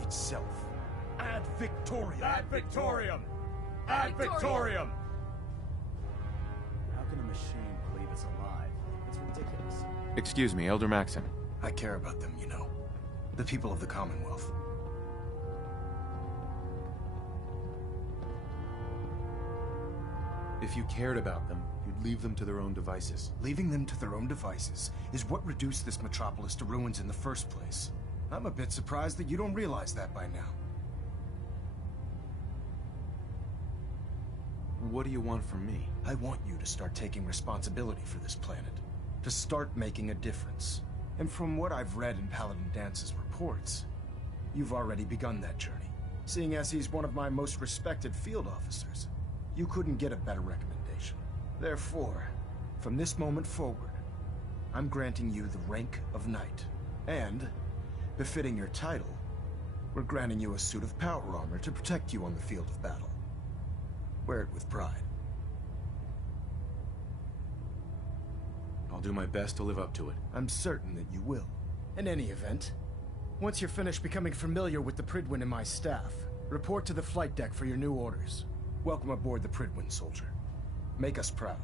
Itself. Ad Victoriam! Ad Victoriam! Ad Victoriam! How can a machine believe it's alive? It's ridiculous. Excuse me, Elder Maxon. I care about them, you know. The people of the Commonwealth. If you cared about them, you'd leave them to their own devices. Leaving them to their own devices is what reduced this metropolis to ruins in the first place. I'm a bit surprised that you don't realize that by now. What do you want from me? I want you to start taking responsibility for this planet. To start making a difference. And from what I've read in Paladin Dance's reports, you've already begun that journey. Seeing as he's one of my most respected field officers, you couldn't get a better recommendation. Therefore, from this moment forward, I'm granting you the rank of Knight. And, befitting your title, we're granting you a suit of power armor to protect you on the field of battle. Wear it with pride. I'll do my best to live up to it. I'm certain that you will. In any event, once you're finished becoming familiar with the Prydwen and my staff, report to the flight deck for your new orders. Welcome aboard the Prydwen, soldier. Make us proud.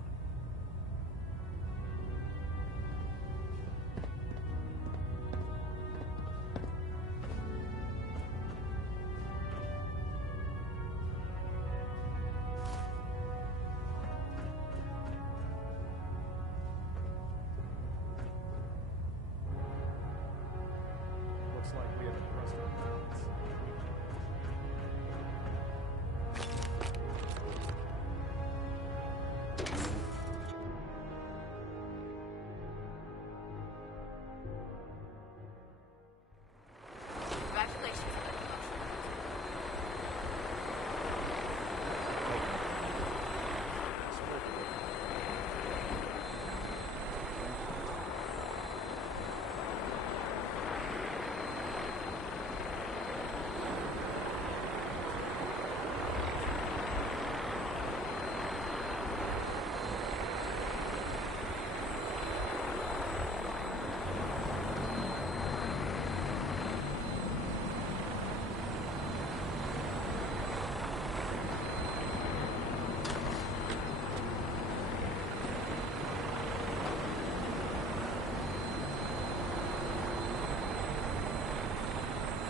Looks like we have impressed our parents. Congratulations on the promotion.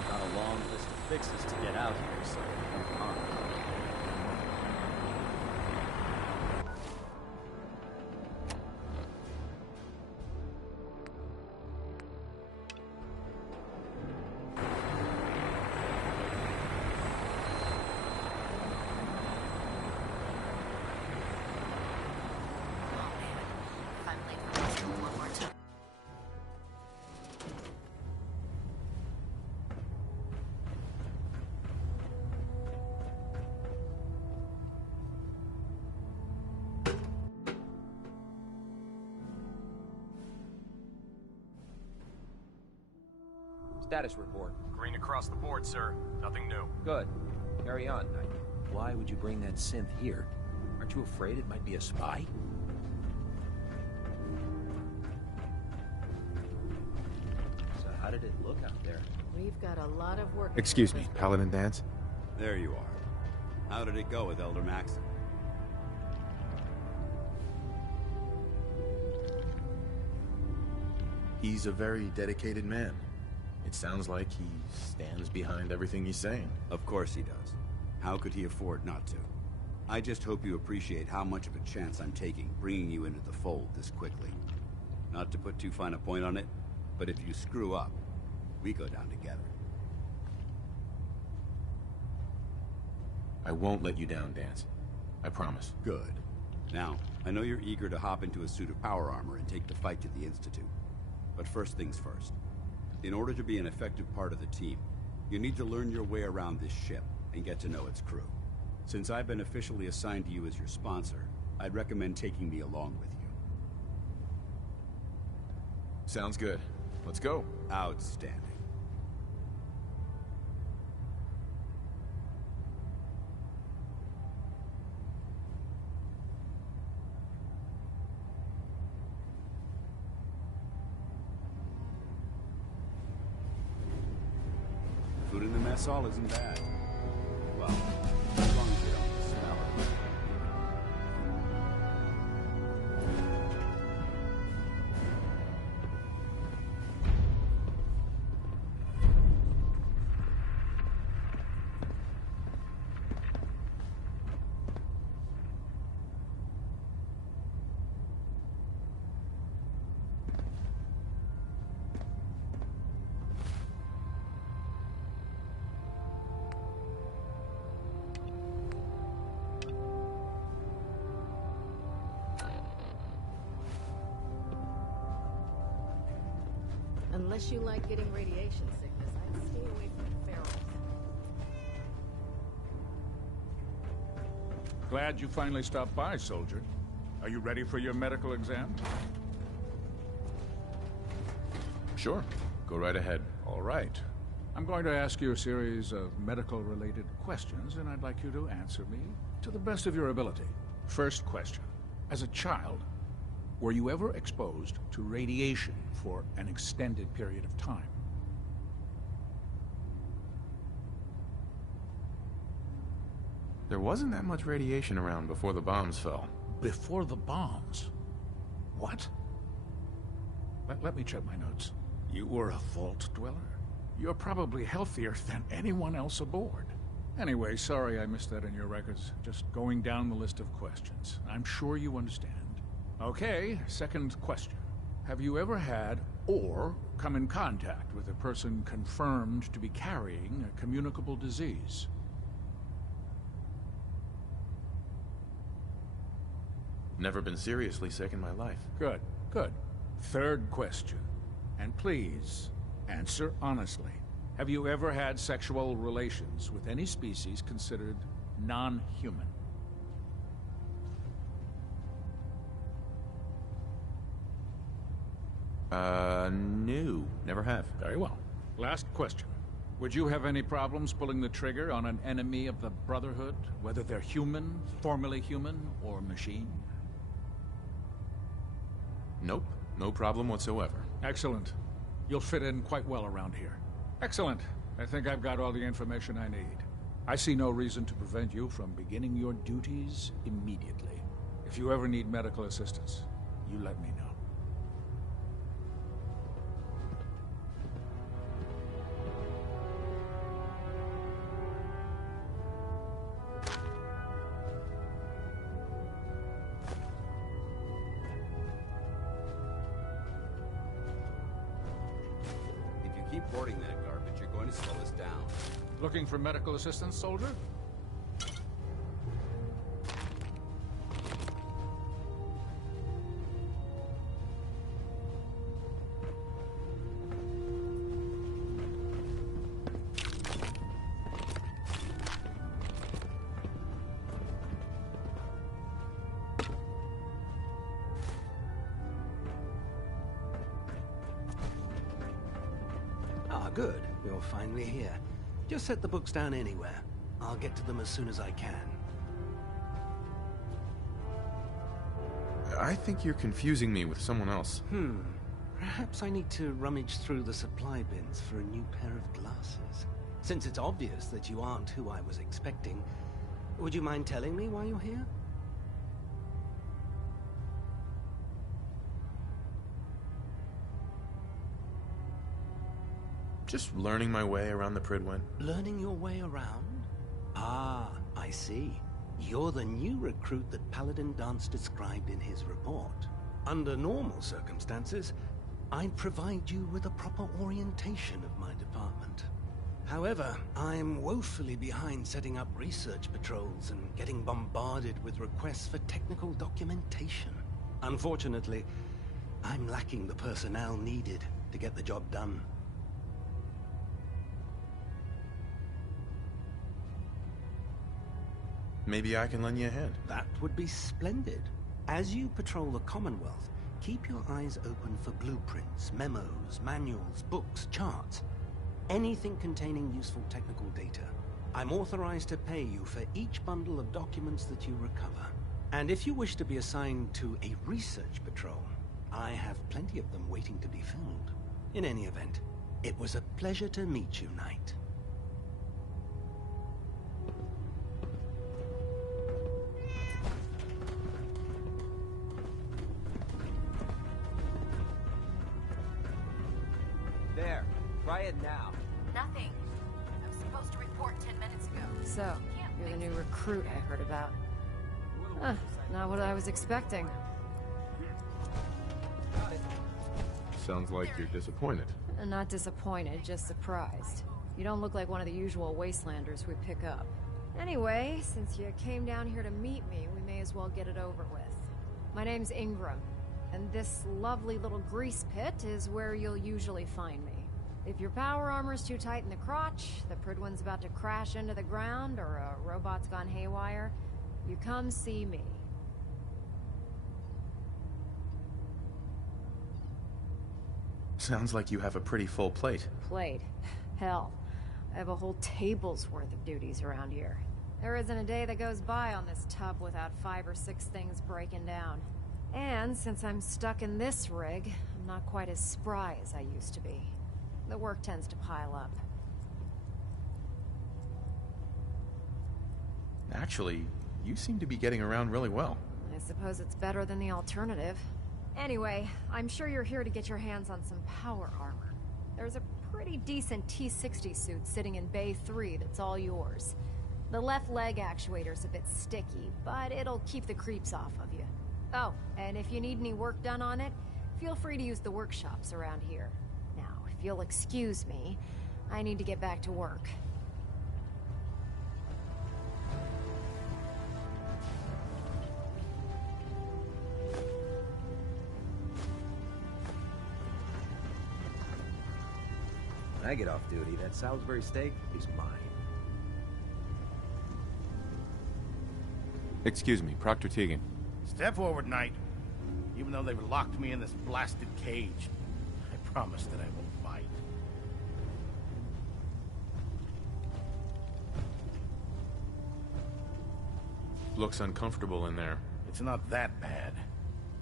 Not a long list of fixes to get out here, so come on. If I'm late for this one more time. Status report. Green across the board, sir. Nothing new. Good. Carry on, Knight. Why would you bring that synth here? Aren't you afraid it might be a spy? So how did it look out there? We've got a lot of work. Excuse me, Paladin Dance? There you are. How did it go with Elder Maxon? He's a very dedicated man. It sounds like he stands behind everything he's saying. Of course he does. How could he afford not to? I just hope you appreciate how much of a chance I'm taking bringing you into the fold this quickly. Not to put too fine a point on it, but if you screw up, We go down together. I won't let you down, Danse. I promise. Good. Now, I know you're eager to hop into a suit of power armor and take the fight to the Institute. But first things first. In order to be an effective part of the team, you need to learn your way around this ship and get to know its crew. Since I've been officially assigned to you as your sponsor, I'd recommend taking me along with you. Sounds good. Let's go. Outstanding. Food in the mess hall isn't bad. Well, as long as you don't smell it. Unless you like getting radiation sickness, I'd stay away from ferals. Glad you finally stopped by, soldier. Are you ready for your medical exam? Sure. Go right ahead. All right. I'm going to ask you a series of medical-related questions, and I'd like you to answer me to the best of your ability. First question. As a child, were you ever exposed to radiation for an extended period of time? There wasn't that much radiation around before the bombs fell. Before the bombs? What? Let me check my notes. You were a vault dweller? You're probably healthier than anyone else aboard. Anyway, sorry I missed that in your records. Just going down the list of questions. I'm sure you understand. Okay, second question. Have you ever had or come in contact with a person confirmed to be carrying a communicable disease? Never been seriously sick in my life. Good, good. Third question. And please, answer honestly. Have you ever had sexual relations with any species considered non-human? No. Never have. Very well. Last question. Would you have any problems pulling the trigger on an enemy of the Brotherhood, whether they're human, formerly human, or machine? Nope. No problem whatsoever. Excellent. You'll fit in quite well around here. Excellent. I think I've got all the information I need. I see no reason to prevent you from beginning your duties immediately. If you ever need medical assistance, you let me know. Keep hoarding that garbage, you're going to slow us down. Looking for medical assistance, soldier? Good. You're finally here. Just set the books down anywhere. I'll get to them as soon as I can. I think you're confusing me with someone else. Perhaps I need to rummage through the supply bins for a new pair of glasses. Since it's obvious that you aren't who I was expecting, would you mind telling me why you're here? Just learning my way around the Prydwen. Learning your way around? Ah, I see. You're the new recruit that Paladin Danse described in his report. Under normal circumstances, I'd provide you with a proper orientation of my department. However, I'm woefully behind setting up research patrols and getting bombarded with requests for technical documentation. Unfortunately, I'm lacking the personnel needed to get the job done. Maybe I can lend you a hand. That would be splendid. As you patrol the Commonwealth, keep your eyes open for blueprints, memos, manuals, books, charts. Anything containing useful technical data. I'm authorized to pay you for each bundle of documents that you recover. And if you wish to be assigned to a research patrol, I have plenty of them waiting to be filled. In any event, it was a pleasure to meet you, Knight. There. Try it now. Nothing. I was supposed to report 10 minutes ago. So, you're the new recruit I heard about. Huh, not what I was expecting. Sounds like you're disappointed. Not disappointed, just surprised. You don't look like one of the usual wastelanders we pick up. Anyway, since you came down here to meet me, we may as well get it over with. My name's Ingram, and this lovely little grease pit is where you'll usually find me. If your power armor's too tight in the crotch, the Prydwen's about to crash into the ground, or a robot's gone haywire, you come see me. Sounds like you have a pretty full plate. Plate? Hell, I have a whole table's worth of duties around here. There isn't a day that goes by on this tub without 5 or 6 things breaking down. And since I'm stuck in this rig, I'm not quite as spry as I used to be. The work tends to pile up. Actually, you seem to be getting around really well. I suppose it's better than the alternative. Anyway, I'm sure you're here to get your hands on some power armor. There's a pretty decent T-60 suit sitting in Bay 3 that's all yours. The left leg actuator's a bit sticky, but it'll keep the creeps off of you. Oh, and if you need any work done on it, feel free to use the workshops around here. Now, if you'll excuse me, I need to get back to work. When I get off duty, that Salisbury steak is mine. Excuse me, Proctor Tegan. Step forward, Knight. Even though they've locked me in this blasted cage, I promise that I won't bite. Looks uncomfortable in there. It's not that bad.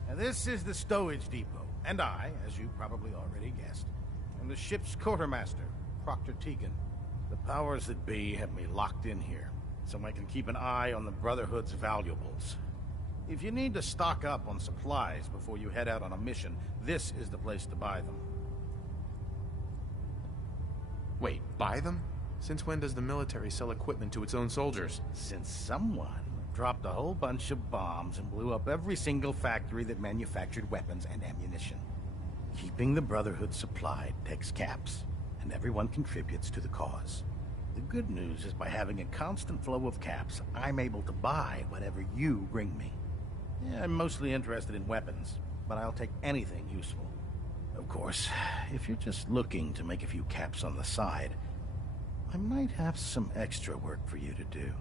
Now, this is the stowage depot, and I, as you probably already guessed, am the ship's quartermaster, Proctor Tegan. The powers that be have me locked in here, so I can keep an eye on the Brotherhood's valuables. If you need to stock up on supplies before you head out on a mission, this is the place to buy them. Wait, buy them? Since when does the military sell equipment to its own soldiers? Since someone dropped a whole bunch of bombs and blew up every single factory that manufactured weapons and ammunition. Keeping the Brotherhood supplied takes caps, and everyone contributes to the cause. The good news is by having a constant flow of caps, I'm able to buy whatever you bring me. Yeah, I'm mostly interested in weapons, but I'll take anything useful. Of course, if you're just looking to make a few caps on the side, I might have some extra work for you to do.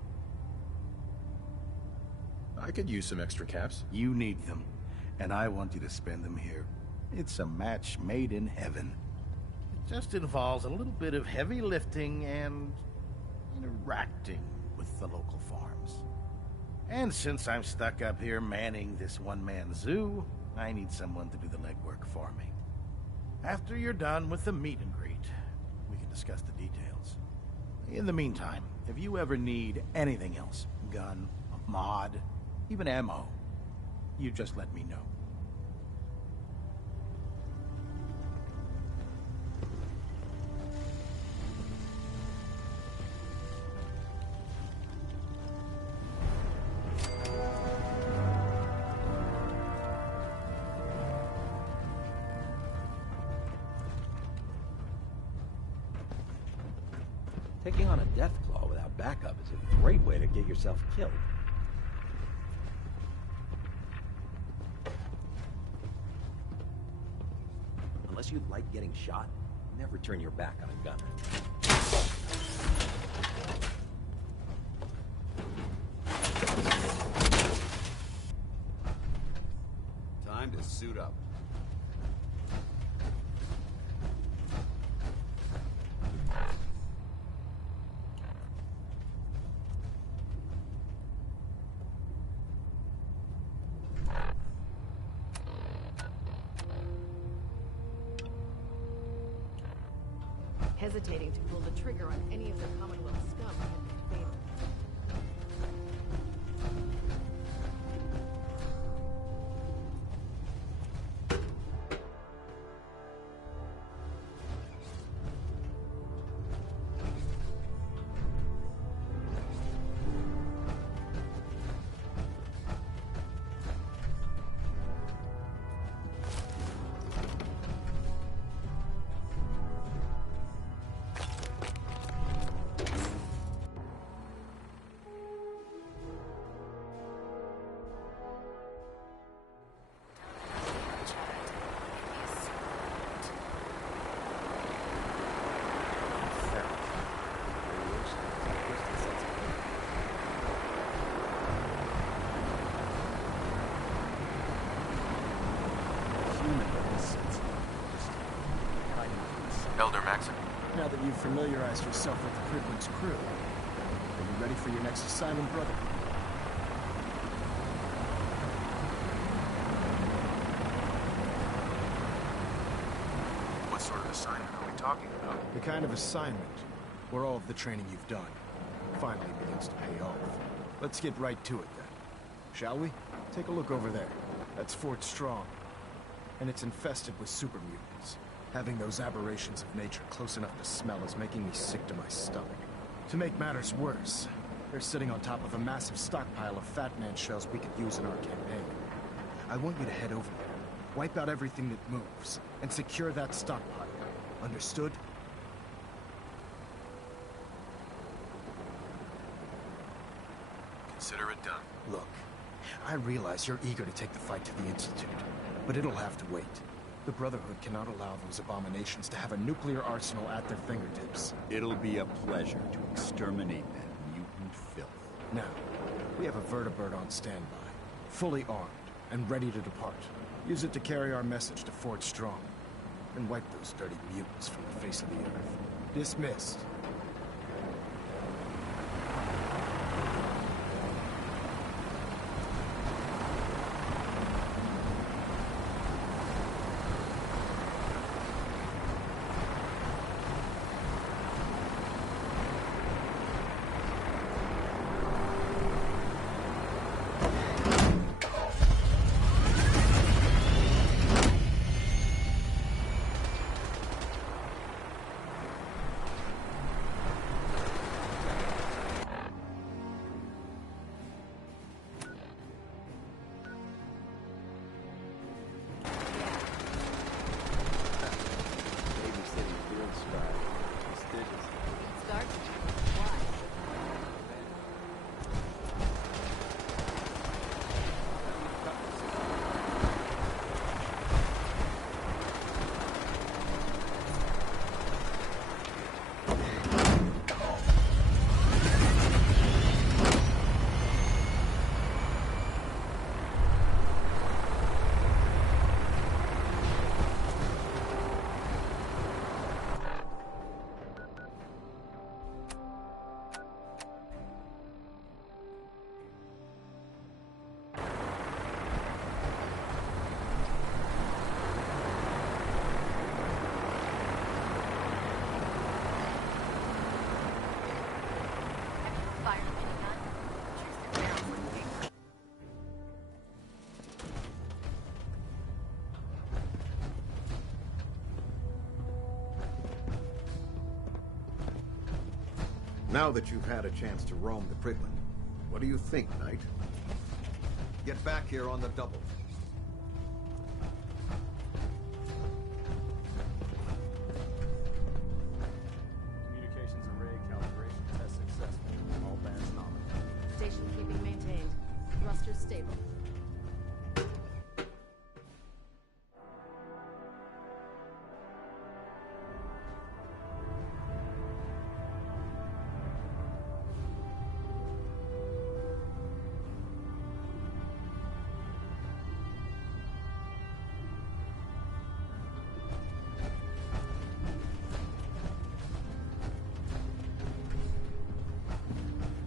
I could use some extra caps. You need them, and I want you to spend them here. It's a match made in heaven. It just involves a little bit of heavy lifting and interacting with the local farms. And since I'm stuck up here manning this one-man zoo, I need someone to do the legwork for me. After you're done with the meet and greet, we can discuss the details. In the meantime, if you ever need anything else, gun, a mod, even ammo, you just let me know. Taking on a Deathclaw without backup is a great way to get yourself killed. Unless you like getting shot, never turn your back on a gunner. Time to suit up. Hesitating to pull the trigger on any of the Commonwealth scum can be fatal. Elder Maxon. Now that you've familiarized yourself with the Prydwen's crew, are you ready for your next assignment, brother? What sort of assignment are we talking about? The kind of assignment where all of the training you've done finally begins to pay off. Let's get right to it then. Shall we? Take a look over there. That's Fort Strong. And it's infested with super mutants. Having those aberrations of nature close enough to smell is making me sick to my stomach. To make matters worse, they're sitting on top of a massive stockpile of Fat Man shells we could use in our campaign. I want you to head over there, wipe out everything that moves, and secure that stockpile. Understood? Consider it done. Look, I realize you're eager to take the fight to the Institute, but it'll have to wait. The Brotherhood cannot allow those abominations to have a nuclear arsenal at their fingertips. It'll be a pleasure to exterminate that mutant filth. Now, we have a vertibird on standby, fully armed and ready to depart. Use it to carry our message to Fort Strong, and wipe those dirty mutants from the face of the earth. Dismissed. Now that you've had a chance to roam the Prydwen, what do you think, Knight? Get back here on the double. Communications array calibration.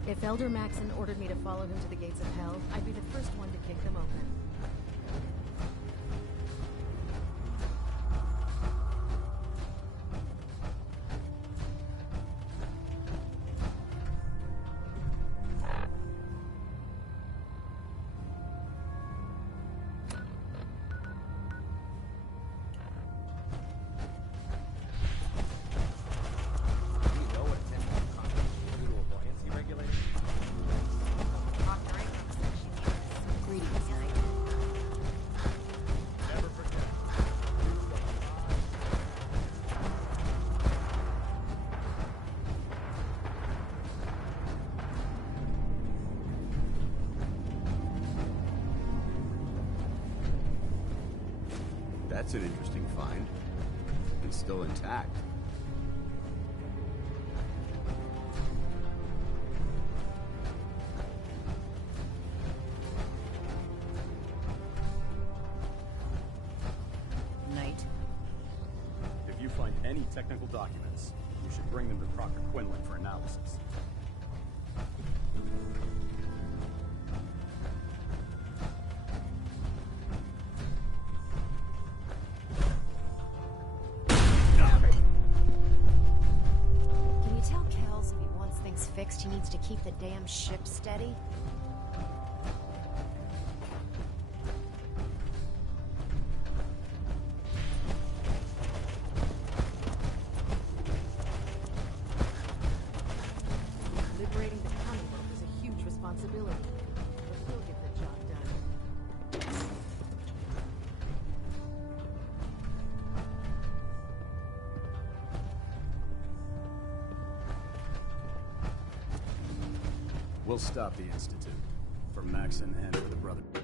If Elder Maxon ordered me to follow him to the gates of hell, I'd be the first one to kick them open. That's an interesting find. It's still intact. Knight? If you find any technical documents, you should bring them to Proctor Quinlan for analysis. Fixed, he needs to keep the damn ship steady. Liberating the Commonwealth is a huge responsibility, but we'll get the job done. We'll stop the Institute. For Maxon and for the Brotherhood.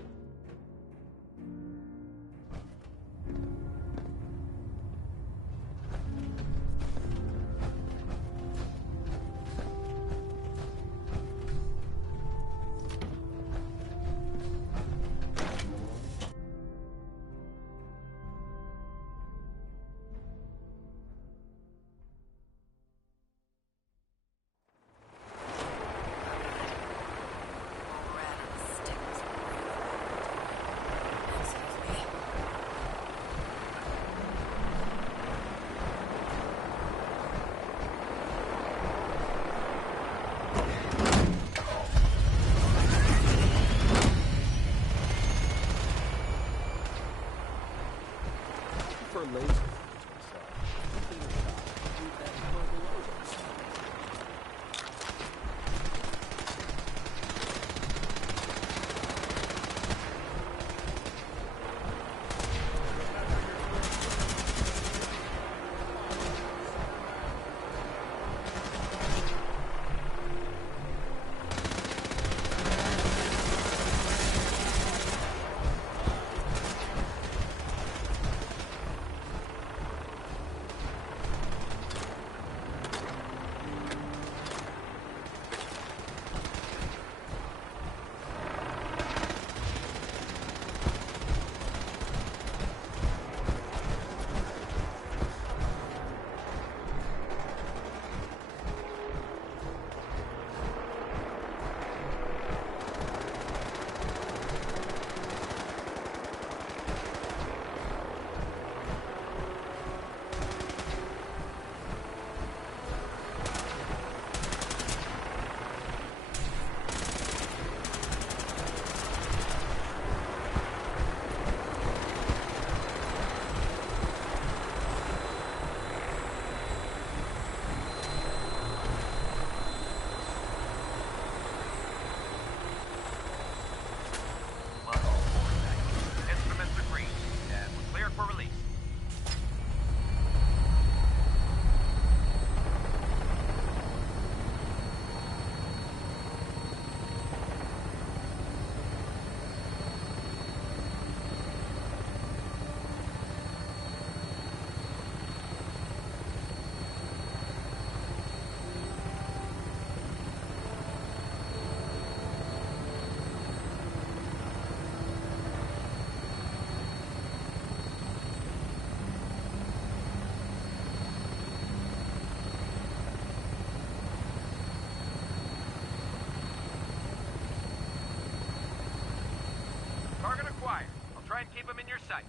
and keep them in your sights.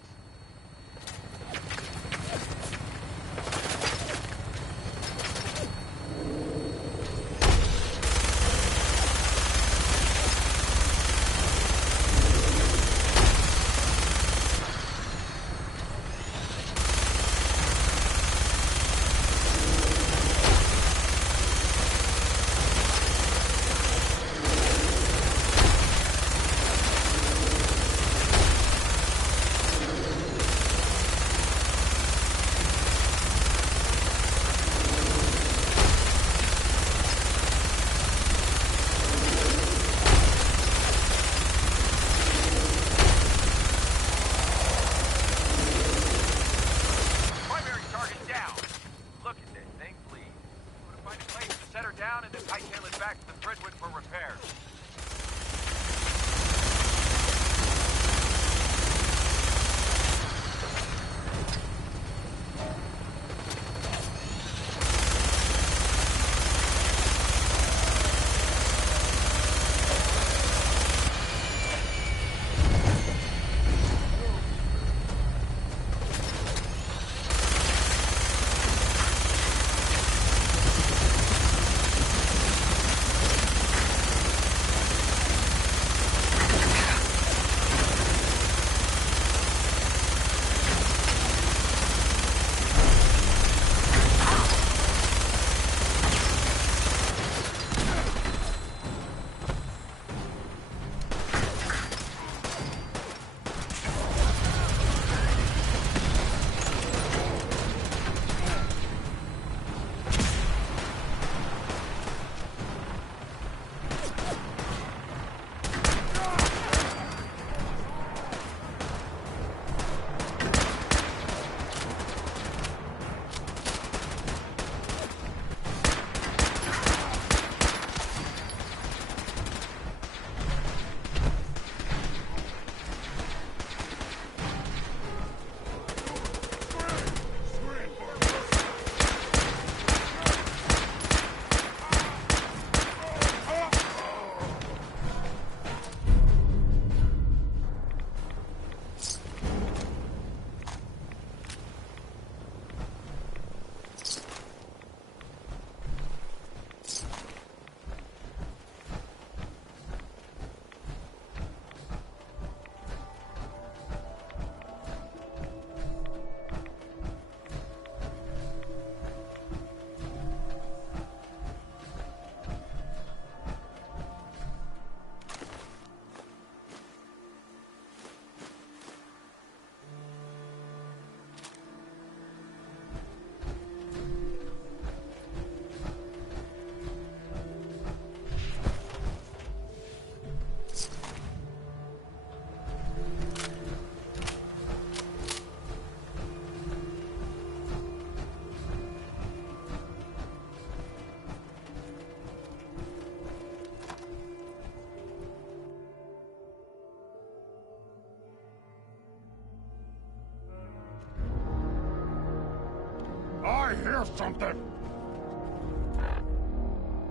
I hear something!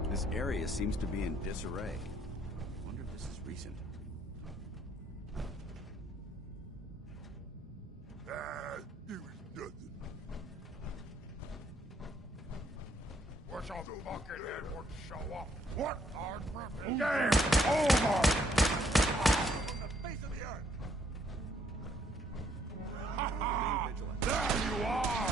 This area seems to be in disarray. Wonder if this is recent. It was nothing. Wish all the fucking head would show up. What our freaking game over! From the face of the earth! Ha ha! There you are!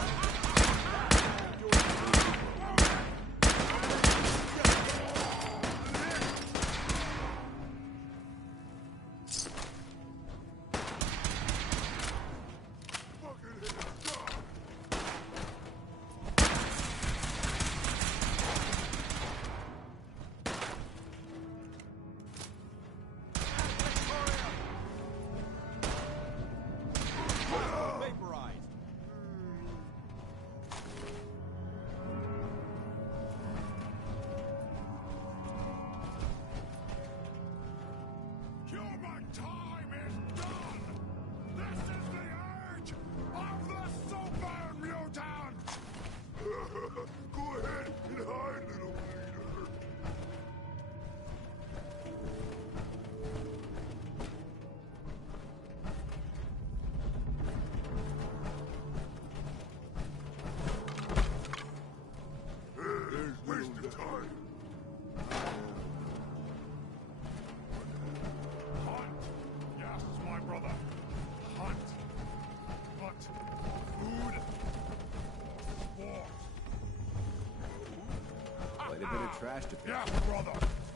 a bit of trash to pick. Yeah, brother.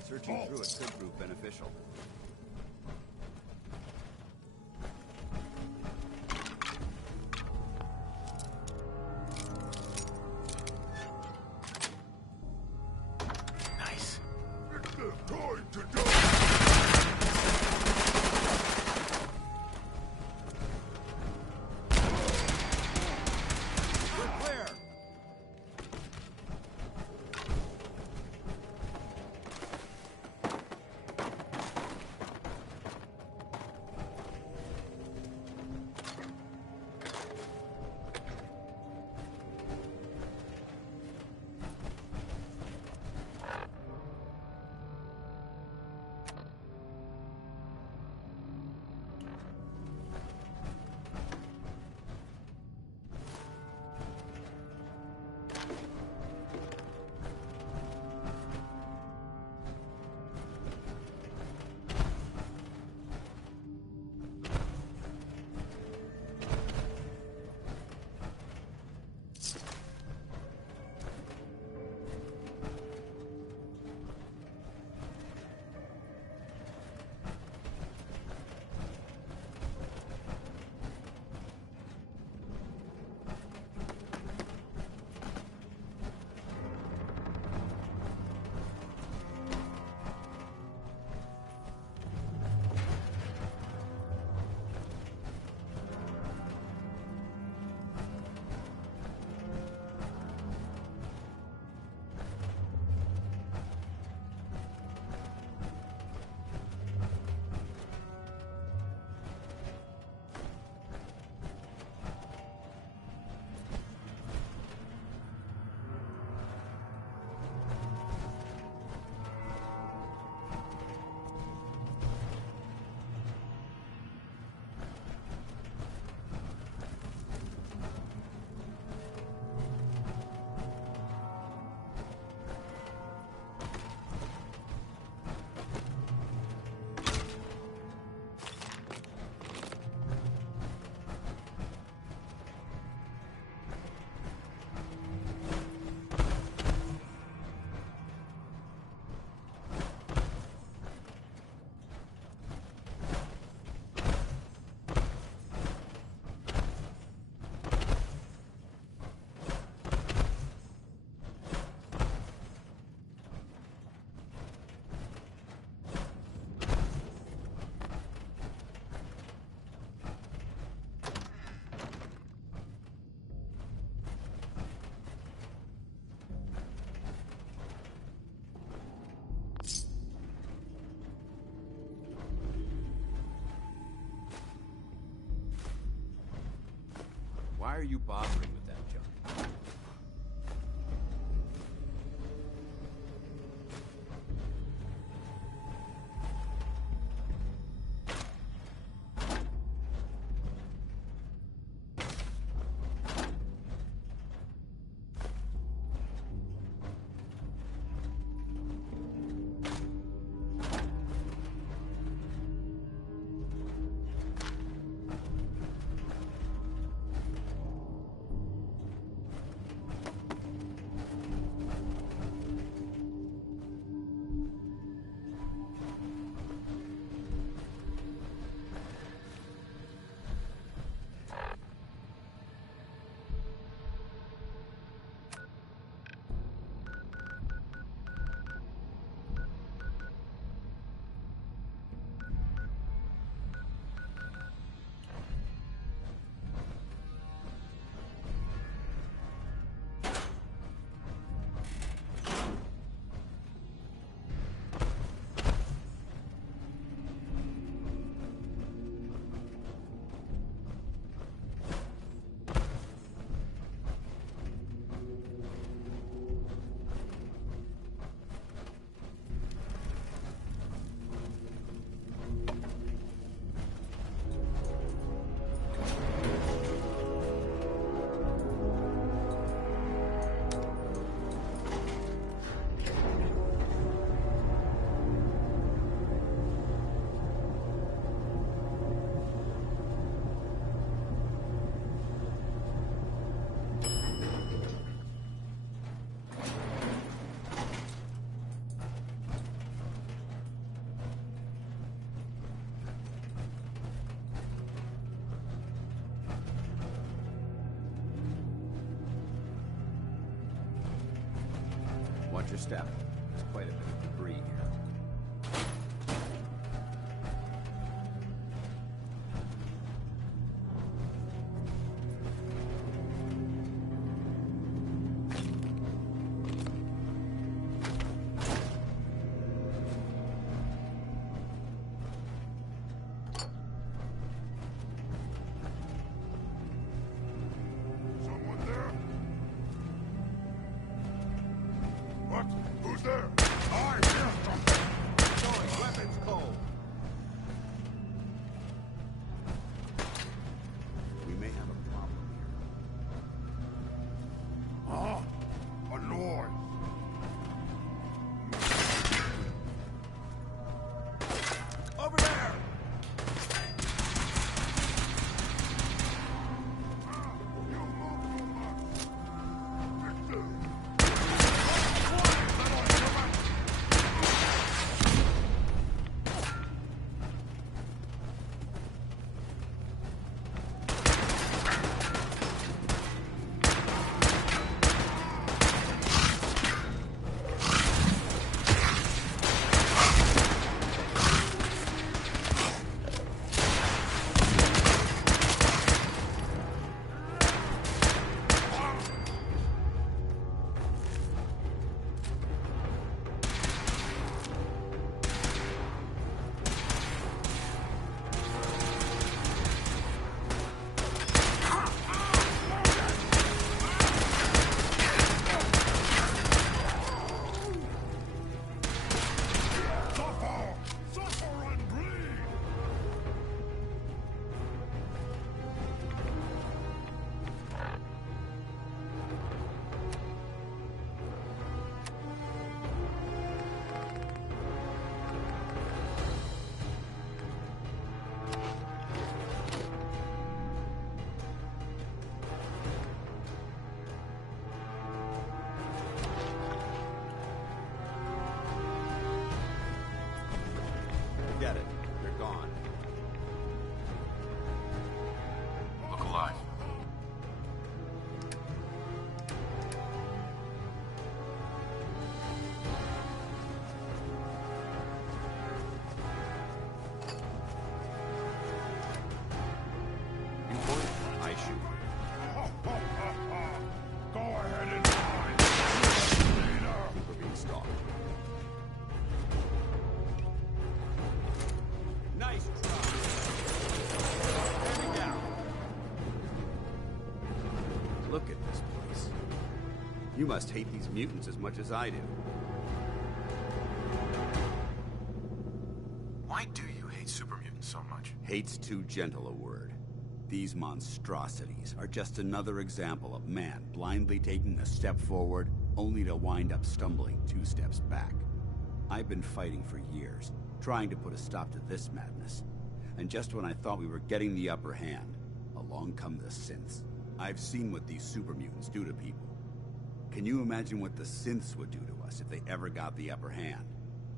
Searching through it could prove beneficial. Nice. It's the time to die. We're clear. Why are you bothering with that junk? Watch your step. There's quite a bit of debris here. Who's there? Weapons cold. We may have a problem here. Ah, a noise. Over there! Get it. They're gone. Look alive. You point, I shoot. Go ahead and die. I think we're being stalked. Nice try. Enemy down. Look at this place. You must hate these mutants as much as I do. Why do you hate super mutants so much? Hate's too gentle a word. These monstrosities are just another example of man blindly taking a step forward, only to wind up stumbling 2 steps back. I've been fighting for years, trying to put a stop to this madness. And just when I thought we were getting the upper hand, along come the synths. I've seen what these super mutants do to people. Can you imagine what the synths would do to us if they ever got the upper hand?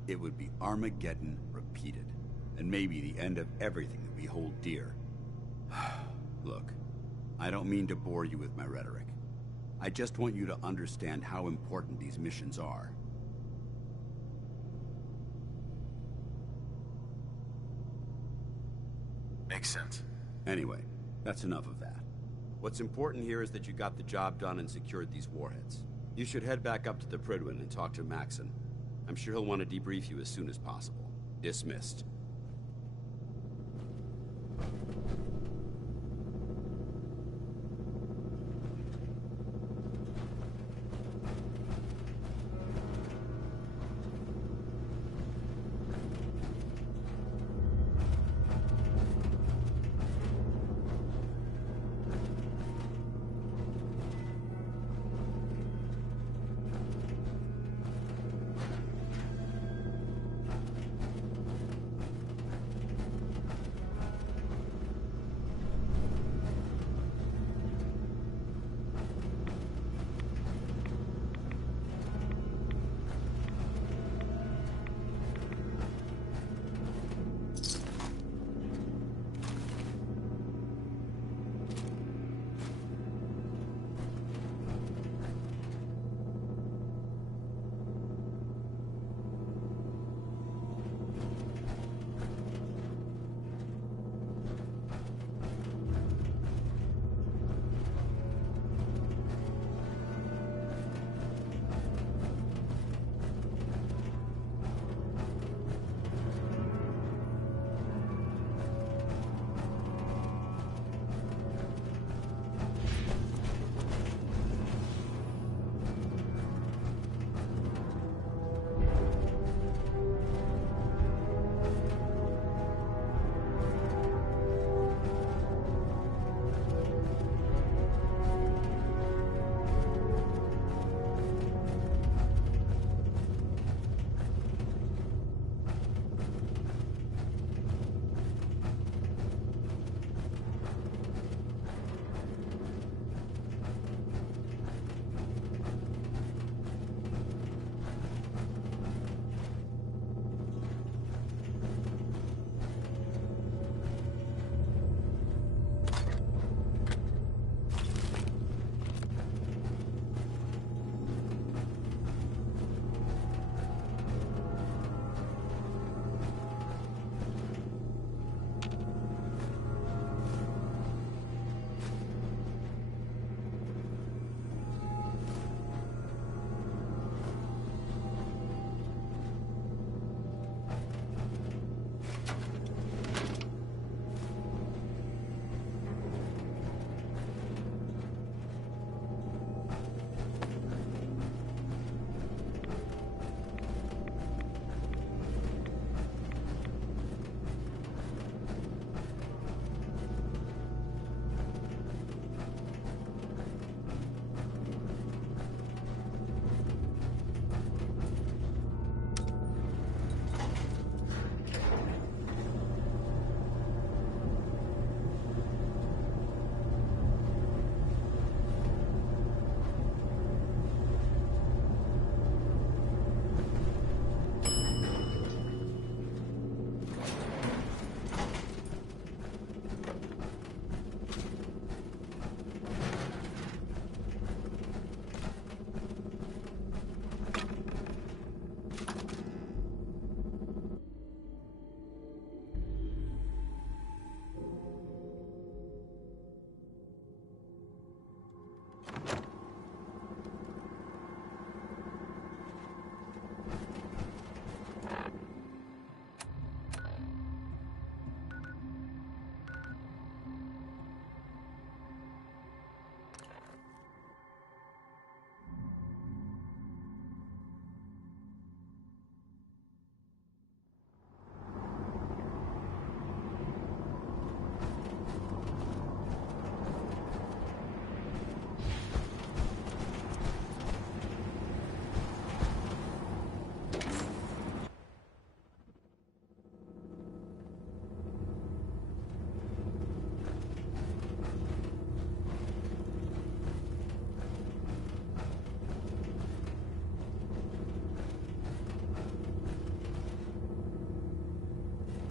It would be Armageddon repeated, and maybe the end of everything that we hold dear. Look, I don't mean to bore you with my rhetoric. I just want you to understand how important these missions are. Makes sense. Anyway, that's enough of that. What's important here is that you got the job done and secured these warheads. You should head back up to the Prydwen and talk to Maxon. I'm sure he'll want to debrief you as soon as possible. Dismissed.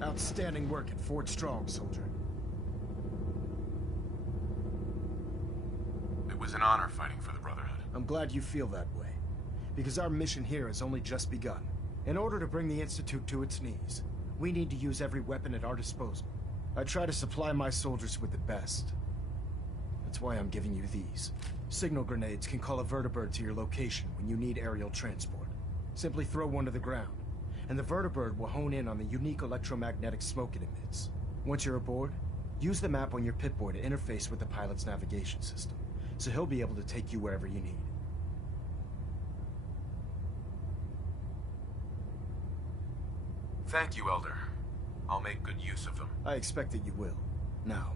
Outstanding work at Fort Strong, soldier. It was an honor fighting for the Brotherhood. I'm glad you feel that way, because our mission here has only just begun. In order to bring the Institute to its knees, we need to use every weapon at our disposal. I try to supply my soldiers with the best. That's why I'm giving you these. Signal grenades can call a vertibird to your location when you need aerial transport. Simply throw one to the ground, and the vertibird will hone in on the unique electromagnetic smoke it emits. Once you're aboard, use the map on your Pip-Boy to interface with the pilot's navigation system, so he'll be able to take you wherever you need. Thank you, Elder. I'll make good use of them. I expect that you will. Now,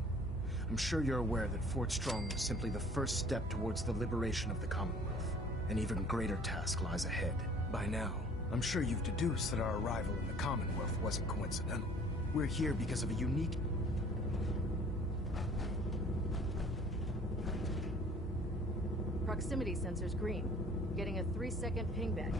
I'm sure you're aware that Fort Strong was simply the first step towards the liberation of the Commonwealth. An even greater task lies ahead. By now, I'm sure you've deduced that our arrival in the Commonwealth wasn't coincidental. We're here because of a unique... Proximity sensor's green. Getting a 3-second ping back.